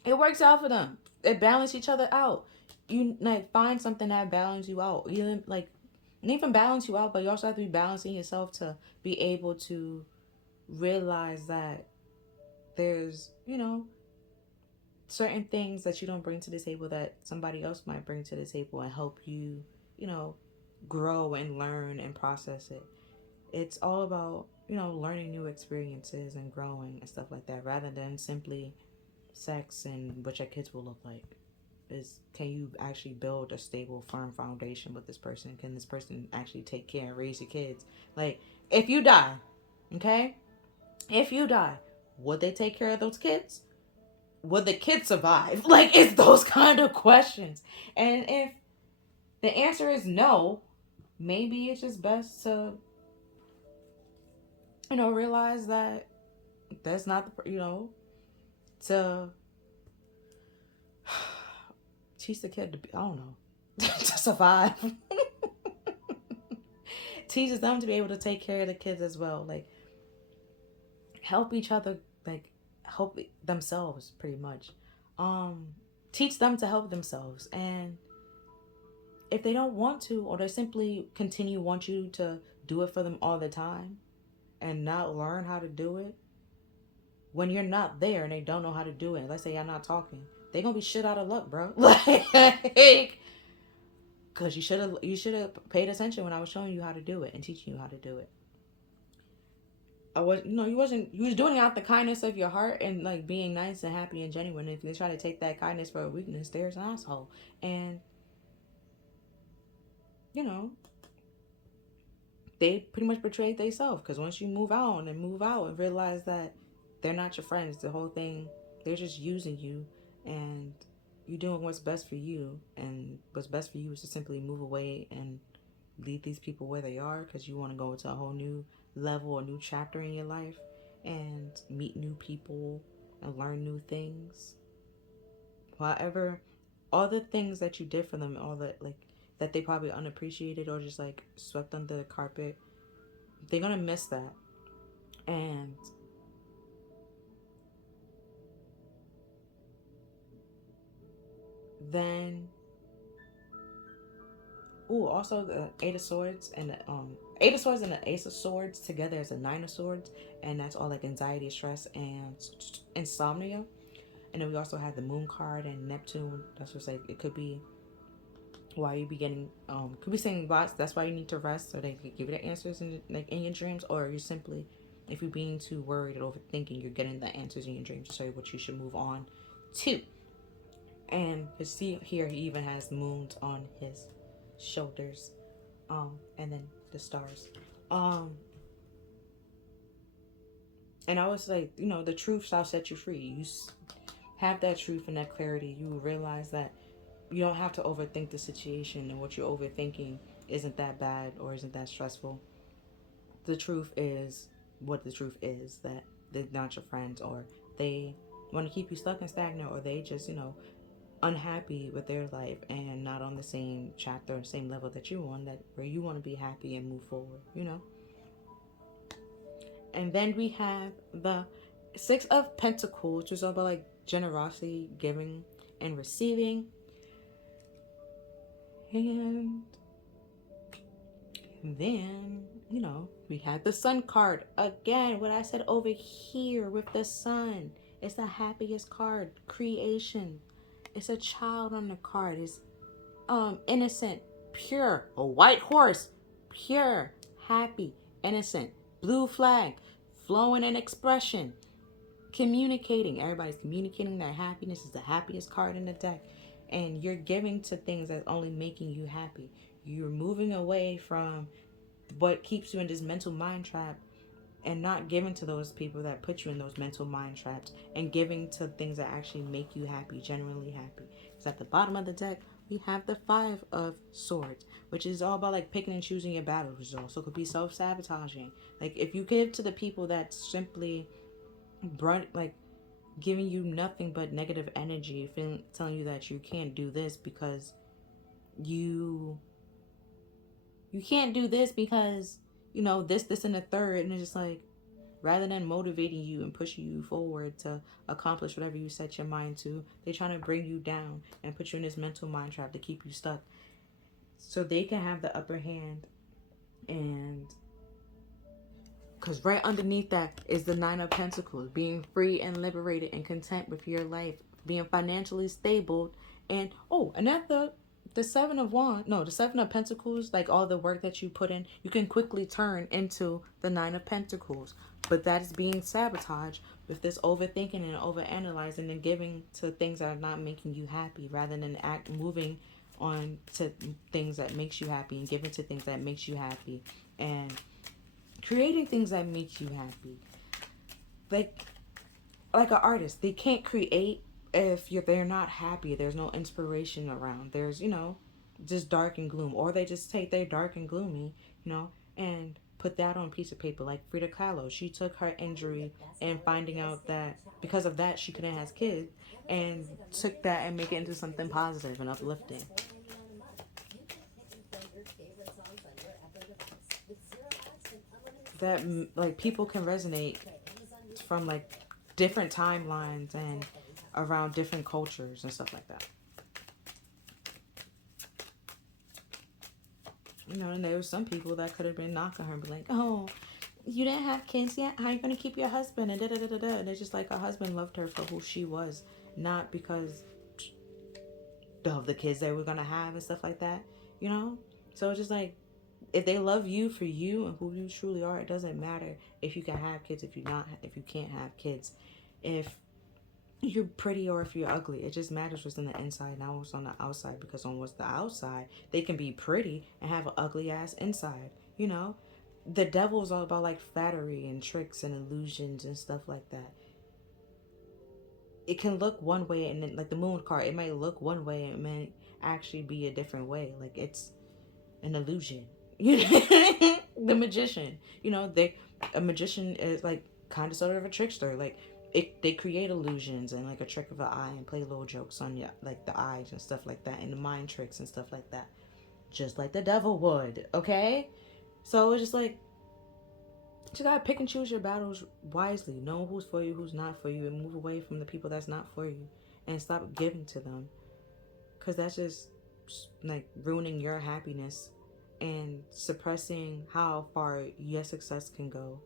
it works out for them. They balance each other out. You like find something that balances you out. You like and even balance you out, but you also have to be balancing yourself to be able to realize that there's, certain things that you don't bring to the table that somebody else might bring to the table and help you, grow and learn and process it. It's all about, learning new experiences and growing and stuff like that rather than simply sex and what your kids will look like. Is can you actually build a stable, firm foundation with this person? Can this person actually take care and raise your kids? Like, if you die, okay? If you die, would they take care of those kids? Would the kids survive? Like, it's those kind of questions. And if the answer is no, maybe it's just best to, realize that that's not the, to teach the kid to be, I don't know, to survive. Teaches them to be able to take care of the kids as well. Like, help each other, like, help themselves pretty much. Teach them to help themselves. And if they don't want to, or they simply want you to do it for them all the time and not learn how to do it, when you're not there and they don't know how to do it, let's say you're not talking, they're gonna be shit out of luck, bro. Like, because you should have paid attention when I was showing you how to do it and teaching you how to do it. You was doing it out the kindness of your heart and like being nice and happy and genuine. If they try to take that kindness for a weakness, there's an asshole. And they pretty much betrayed themselves, because once you move out and realize that they're not your friends, the whole thing, they're just using you, and you're doing what's best for you, and what's best for you is to simply move away and leave these people where they are, because you want to go into a whole new level, a new chapter in your life, and meet new people and learn new things. However, all the things that you did for them, all that, like, that they probably unappreciated or just like swept under the carpet, they're gonna miss that. And then also the Eight of Swords and the Eight of Swords and the Ace of Swords together is a Nine of Swords, and that's all like anxiety, stress, and insomnia. And then we also have the Moon card and Neptune. That's just like, it could be why you be getting could be saying lots. That's why you need to rest, so they can give you the answers in your dreams. Or you simply, if you're being too worried or overthinking, you're getting the answers in your dreams to show you what you should move on to. And you see here, he even has moons on his shoulders, and then the stars, and I was like, the truth shall set you free. You have that truth and that clarity. You realize that you don't have to overthink the situation, and what you're overthinking isn't that bad or isn't that stressful. The truth is what the truth is, that they're not your friends, or they want to keep you stuck and stagnant, or they just, unhappy with their life and not on the same chapter or same level that you're on, that where you want to be happy and move forward, And then we have the Six of Pentacles, which is all about like generosity, giving and receiving. And then we had the sun card. Again, what I said over here with the sun. It's the happiest card. Creation. It's a child on the card. It's innocent, pure. A white horse. Pure, happy, innocent. Blue flag. Flowing in expression. Communicating. Everybody's communicating their happiness. Is the happiest card in the deck. And you're giving to things that's only making you happy. You're moving away from what keeps you in this mental mind trap and not giving to those people that put you in those mental mind traps and giving to things that actually make you happy, genuinely happy. Because at the bottom of the deck, we have the 5 of Swords, which is all about like picking and choosing your battles. Also could be self-sabotaging. Like if you give to the people that simply like giving you nothing but negative energy, telling you that you can't do this because you can't do this because this and the third, and it's just like, rather than motivating you and pushing you forward to accomplish whatever you set your mind to, they're trying to bring you down and put you in this mental mind trap to keep you stuck so they can have the upper hand. And because right underneath that is the 9 of Pentacles, being free and liberated and content with your life, being financially stable. And the 7 of Pentacles, like all the work that you put in, you can quickly turn into the 9 of Pentacles. But that is being sabotaged with this overthinking and overanalyzing and giving to things that are not making you happy, rather than moving on to things that makes you happy and giving to things that makes you happy and creating things that make you happy. Like an artist, they can't create if they're not happy. There's no inspiration around. There's just dark and gloom, or they just take their dark and gloomy and put that on a piece of paper. Like Frida Kahlo, she took her injury and finding out that because of that she couldn't have kids, and took that and make it into something positive and uplifting. That like people can resonate from like different timelines and around different cultures and stuff like that. And there were some people that could have been knocking her and be like, oh, you didn't have kids yet? How are you going to keep your husband? And da-da-da-da-da. And it's just like her husband loved her for who she was, not because of the kids they were going to have and stuff like that, So it's just like, if they love you for you and who you truly are, it doesn't matter if you can have kids, if you can't have kids, if you're pretty or if you're ugly. It just matters what's in the inside, not what's on the outside. Because on what's the outside, they can be pretty and have an ugly ass inside. The devil is all about like flattery and tricks and illusions and stuff like that. It can look one way, and then like the moon card, it might look one way and it may actually be a different way. Like it's an illusion. The magician, a magician is like kind of sort of a trickster. Like they create illusions and like a trick of an eye and play little jokes on you, like the eyes and stuff like that, and the mind tricks and stuff like that, just like the devil would. Okay, so it's just like you gotta pick and choose your battles wisely. Know who's for you, who's not for you, and move away from the people that's not for you, and stop giving to them, because that's just like ruining your happiness and suppressing how far your success can go,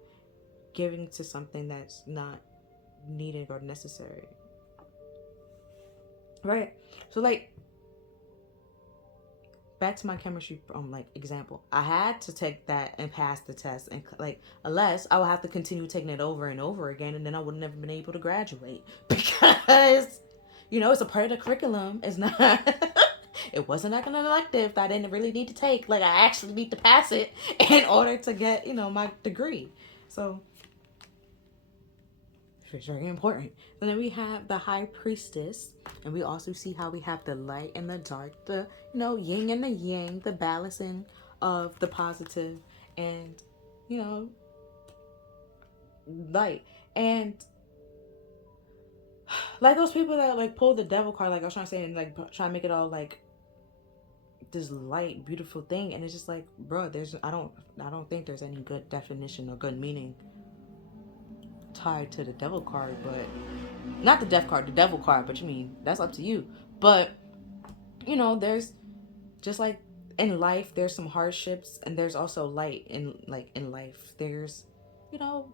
giving to something that's not needed or necessary. Right? So like, back to my chemistry example. I had to take that and pass the test, and like, unless I would have to continue taking it over and over again, and then I would have never been able to graduate, because it's a part of the curriculum. It's not it wasn't like an elective that I didn't really need to take. Like, I actually need to pass it in order to get my degree. So it's very important. And then we have the High Priestess, and we also see how we have the light and the dark, the yin and the yang, the balancing of the positive and light. And like those people that like pull the devil card, like I was trying to say, and like try to make it all like this light, beautiful thing, and it's just like, bro, I don't think there's any good definition or good meaning tied to the devil card. But not the death card, the devil card. But that's up to you. But there's just like in life there's some hardships, and there's also light in life. There's, you know,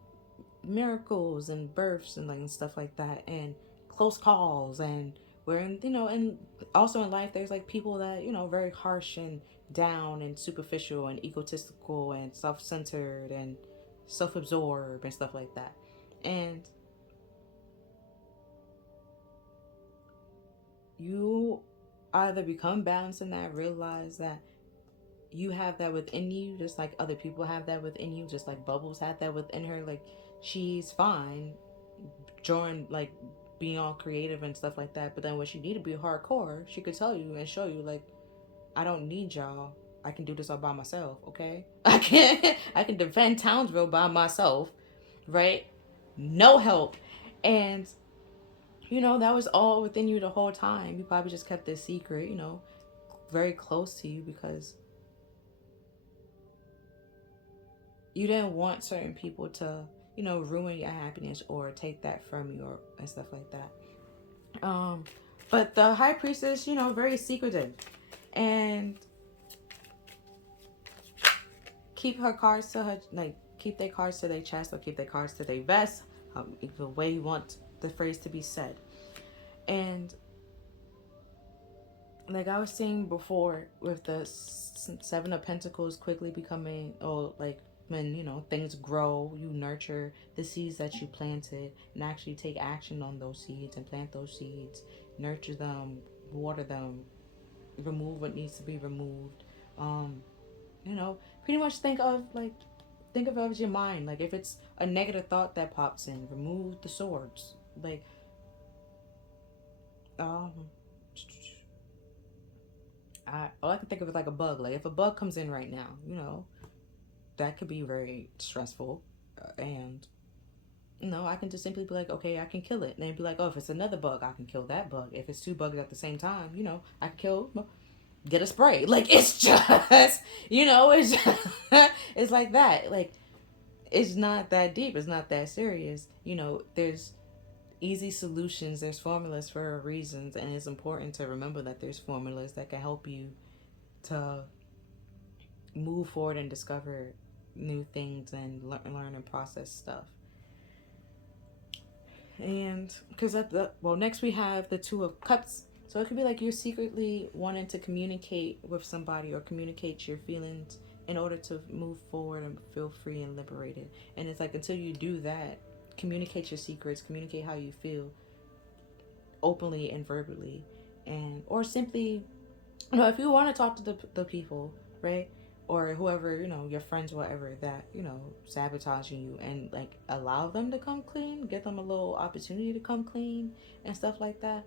miracles and births and like and stuff like that, and close calls, and we're in, you know, and also in life there's like people that, you know, very harsh and down and superficial and egotistical and self-centered and self-absorbed and stuff like that. And you either become balanced in that, realize that you have that within you, just like other people have that within you, just like Bubbles had that within her. Like, she's fine during like being all creative and stuff like that, but then when she need to be hardcore, she could tell you and show you like, I don't need y'all. I can do this all by myself, okay? I can defend Townsville by myself, right? No help. And you know, that was all within you the whole time. You probably just kept this secret, you know, very close to you because you didn't want certain people to, you know, ruin your happiness or take that from you or and stuff like that. But the high priestess, you know, very secretive, and keep her cards to her, like keep their cards to their chest or keep their cards to their vest, the way you want the phrase to be said. And like I was saying before, with the Seven of Pentacles quickly becoming, or like when, you know, things grow, you nurture the seeds that you planted and actually take action on those seeds and plant those seeds, nurture them, water them, remove what needs to be removed. You know, pretty much think of it as your mind. Like if it's a negative thought that pops in, remove the swords. Like um all I can think of is like a bug. Like if a bug comes in right now, you know, that could be very stressful. And you know, I can just simply be like, okay, I can kill it. And then be like, oh, if it's another bug, I can kill that bug. If it's two bugs at the same time, you know, I can kill, get a spray. Like it's just, you know, it's just, it's like that. Like it's not that deep. It's not that serious. You know, there's easy solutions. There's formulas for reasons, and it's important to remember that there's formulas that can help you to move forward and discover new things and learn and process stuff. And because next we have the Two of Cups. So it could be like you're secretly wanting to communicate with somebody or communicate your feelings in order to move forward and feel free and liberated. And it's like until you do that, communicate your secrets, communicate how you feel openly and verbally, and or simply, you know, if you want to talk to the people, right, or whoever, you know, your friends, whatever, that, you know, sabotaging you, and like allow them to come clean, give them a little opportunity to come clean and stuff like that.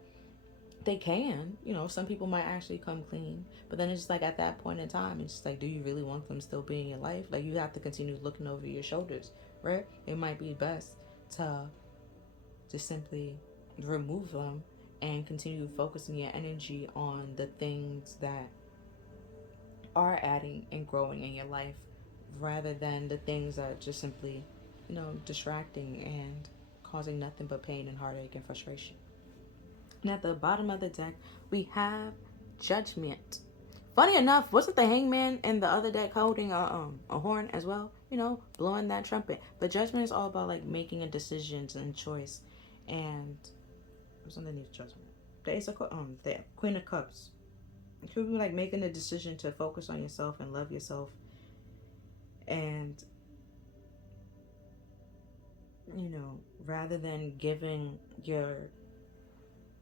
They can, you know, some people might actually come clean, but then it's just like at that point in time, it's just like, do you really want them still being in your life? Like you have to continue looking over your shoulders, right? It might be best to just simply remove them and continue focusing your energy on the things that are adding and growing in your life, rather than the things that are just simply, you know, distracting and causing nothing but pain and heartache and frustration. And at the bottom of the deck, we have Judgment. Funny enough, wasn't the Hangman in the other deck holding a horn as well? You know, blowing that trumpet. But Judgment is all about like making a decision and choice. And what's underneath Judgment? The Queen of Cups. It could be like making a decision to focus on yourself and love yourself, and you know, rather than giving your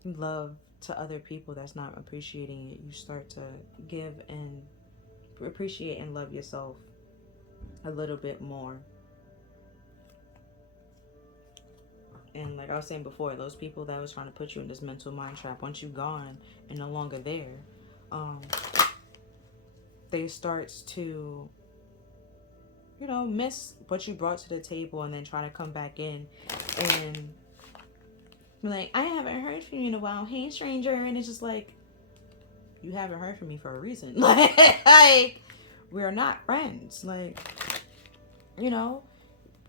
love to other people that's not appreciating it, you start to give and appreciate and love yourself a little bit more. And like I was saying before, those people that was trying to put you in this mental mind trap, once you're gone and no longer there, they starts to, you know, miss what you brought to the table and then try to come back in and be like, I haven't heard from you in a while. Hey, stranger. And it's just like, you haven't heard from me for a reason. Like we're not friends. Like, you know,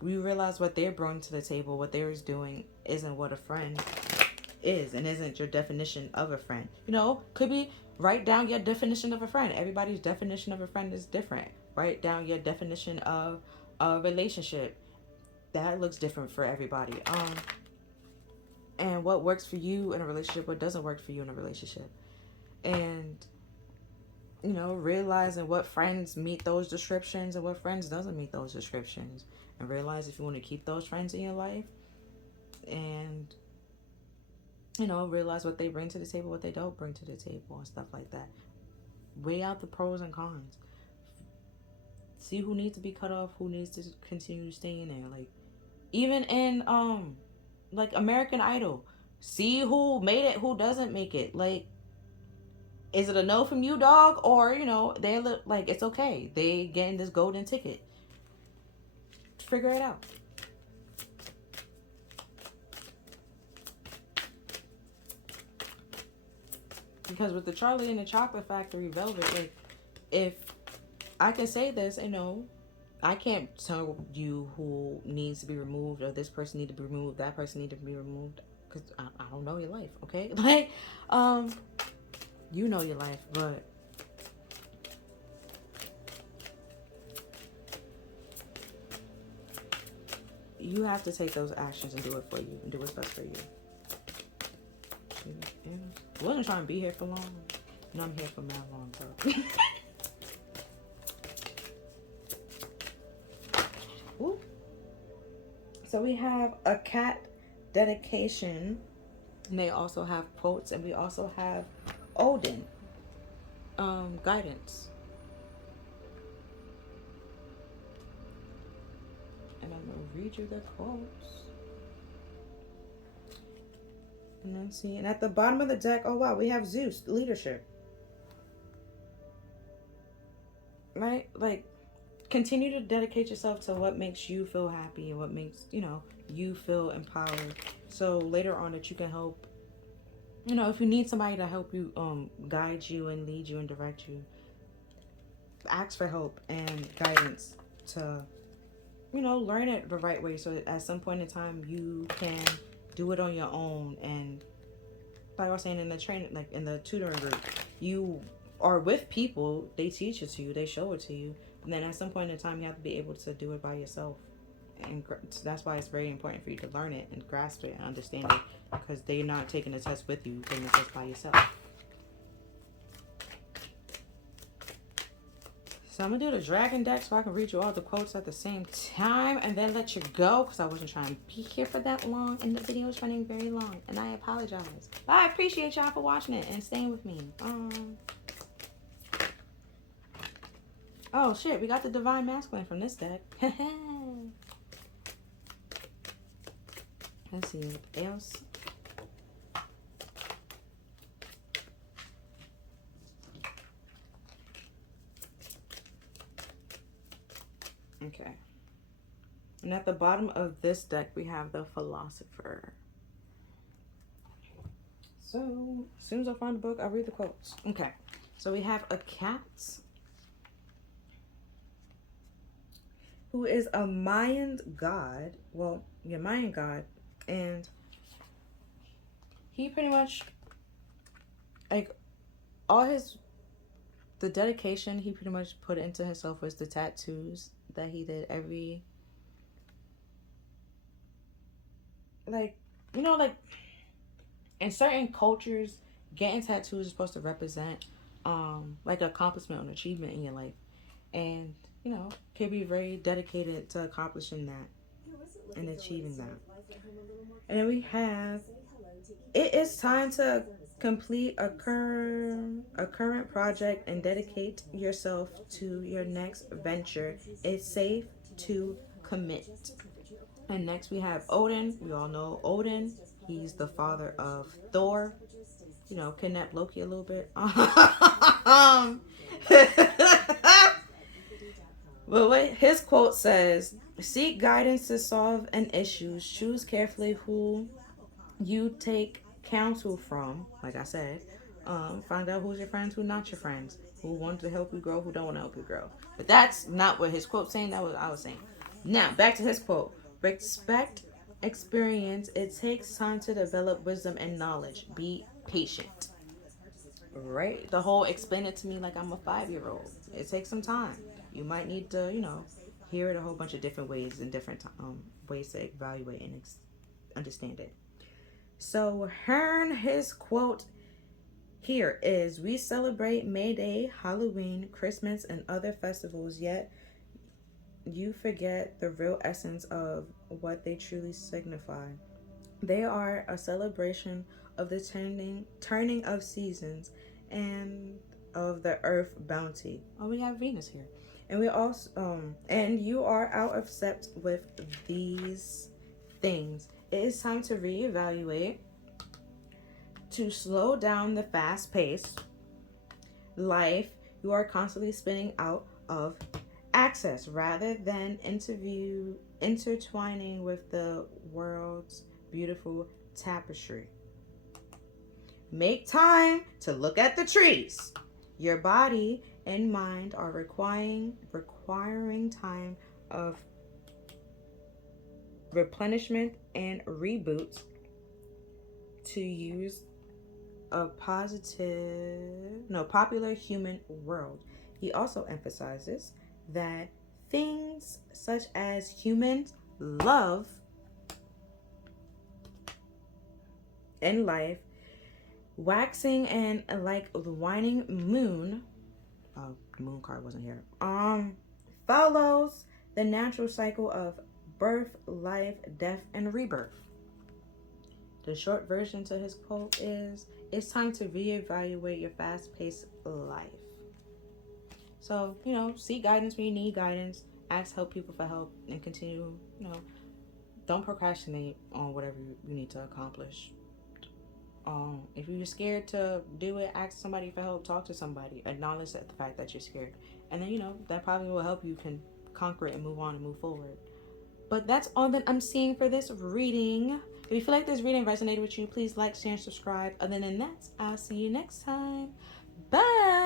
we realize what they're bringing to the table, what they was doing isn't what a friend is and isn't your definition of a friend. You know, could be write down your definition of a friend. Everybody's definition of a friend is different. Write down your definition of a relationship. That looks different for everybody. And what works for you in a relationship, what doesn't work for you in a relationship. And you know, realizing what friends meet those descriptions and what friends doesn't meet those descriptions. And realize if you want to keep those friends in your life. And, you know, realize what they bring to the table, what they don't bring to the table, and stuff like that. Weigh out the pros and cons. See who needs to be cut off, who needs to continue staying there. Like, even in, like, American Idol. See who made it, who doesn't make it. Like, is it a no from you, dog? Or, you know, they look like it's okay. They getting this golden ticket. Figure it out. Because with the Charlie and the Chocolate Factory Velvet, like, if I can say this, you know, I can't tell you who needs to be removed or this person need to be removed, that person need to be removed, because I don't know your life, okay? Like, you know your life, but you have to take those actions and do it for you and do what's best for you. Yeah. I wasn't trying to be here for long, and I'm here for mad long, bro. Ooh. So we have a cat dedication, and they also have quotes, and we also have Odin guidance. And I'm gonna read you the quotes. And then see, and at the bottom of the deck, oh wow, we have Zeus, leadership. Right? Like, continue to dedicate yourself to what makes you feel happy and what makes, you know, you feel empowered. So later on that you can help, you know, if you need somebody to help you guide you and lead you and direct you, ask for help and guidance to, you know, learn it the right way so that at some point in time you can do it on your own. And like I was saying in the training, like in the tutoring group, you are with people, they teach it to you, they show it to you, and then at some point in time you have to be able to do it by yourself. And that's why it's very important for you to learn it and grasp it and understand it, because they're not taking the test with you, taking the test by yourself. So I'm going to do the dragon deck so I can read you all the quotes at the same time and then let you go, because I wasn't trying to be here for that long and the video is running very long and I apologize. But I appreciate y'all for watching it and staying with me. Oh shit, we got the Divine Masculine from this deck. Let's see what else. Okay. And at the bottom of this deck, we have the Philosopher. So, as soon as I find the book, I'll read the quotes. Okay. So we have a cat who is a Mayan god. Well, yeah, Mayan god. And he pretty much, like, the dedication he pretty much put into himself was the tattoos that he did every, like, you know, like, in certain cultures, getting tattoos is supposed to represent, like, accomplishment or achievement in your life. And, you know, can be very dedicated to accomplishing that and achieving that. And then we have, it is time to complete a current project and dedicate yourself to your next venture. It's safe to commit. And next we have Odin. We all know Odin. He's the father of Thor. You know, kidnap Loki a little bit. But what his quote says, seek guidance to solve an issue. Choose carefully who you take counsel from. Like I said, find out who's your friends, who's not your friends, who want to help you grow, who don't want to help you grow. But that's not what his quote's saying. That was what I was saying. Now, back to his quote. Respect experience, it takes time to develop wisdom and knowledge. Be patient. Right? The whole explain it to me like I'm a 5-year-old. It takes some time. You might need to, hear it a whole bunch of different ways and different ways to evaluate and understand it. So, his quote here is: "We celebrate May Day, Halloween, Christmas, and other festivals, yet you forget the real essence of what they truly signify. They are a celebration of the turning of seasons and of the earth bounty." Oh, we have Venus here. And we also and you are out of step with these things. It is time to reevaluate, to slow down the fast pace life you are constantly spinning out of access, rather than intertwining with the world's beautiful tapestry. Make time to look at the trees. Your body and mind are requiring time of replenishment and reboot, to use a popular human world. He also emphasizes that things such as human love and life, waxing and like the waning moon, the moon card wasn't here, follows the natural cycle of birth, life, death, and rebirth. The short version to his quote is: "It's time to reevaluate your fast-paced life." So, seek guidance when you need guidance, ask people for help, and continue, don't procrastinate on whatever you need to accomplish. If you're scared to do it, ask somebody for help, talk to somebody, acknowledge the fact that you're scared. And then, that probably will help you can conquer it and move on and move forward. But that's all that I'm seeing for this reading. If you feel like this reading resonated with you, please like, share, and subscribe. Other than that, I'll see you next time. Bye!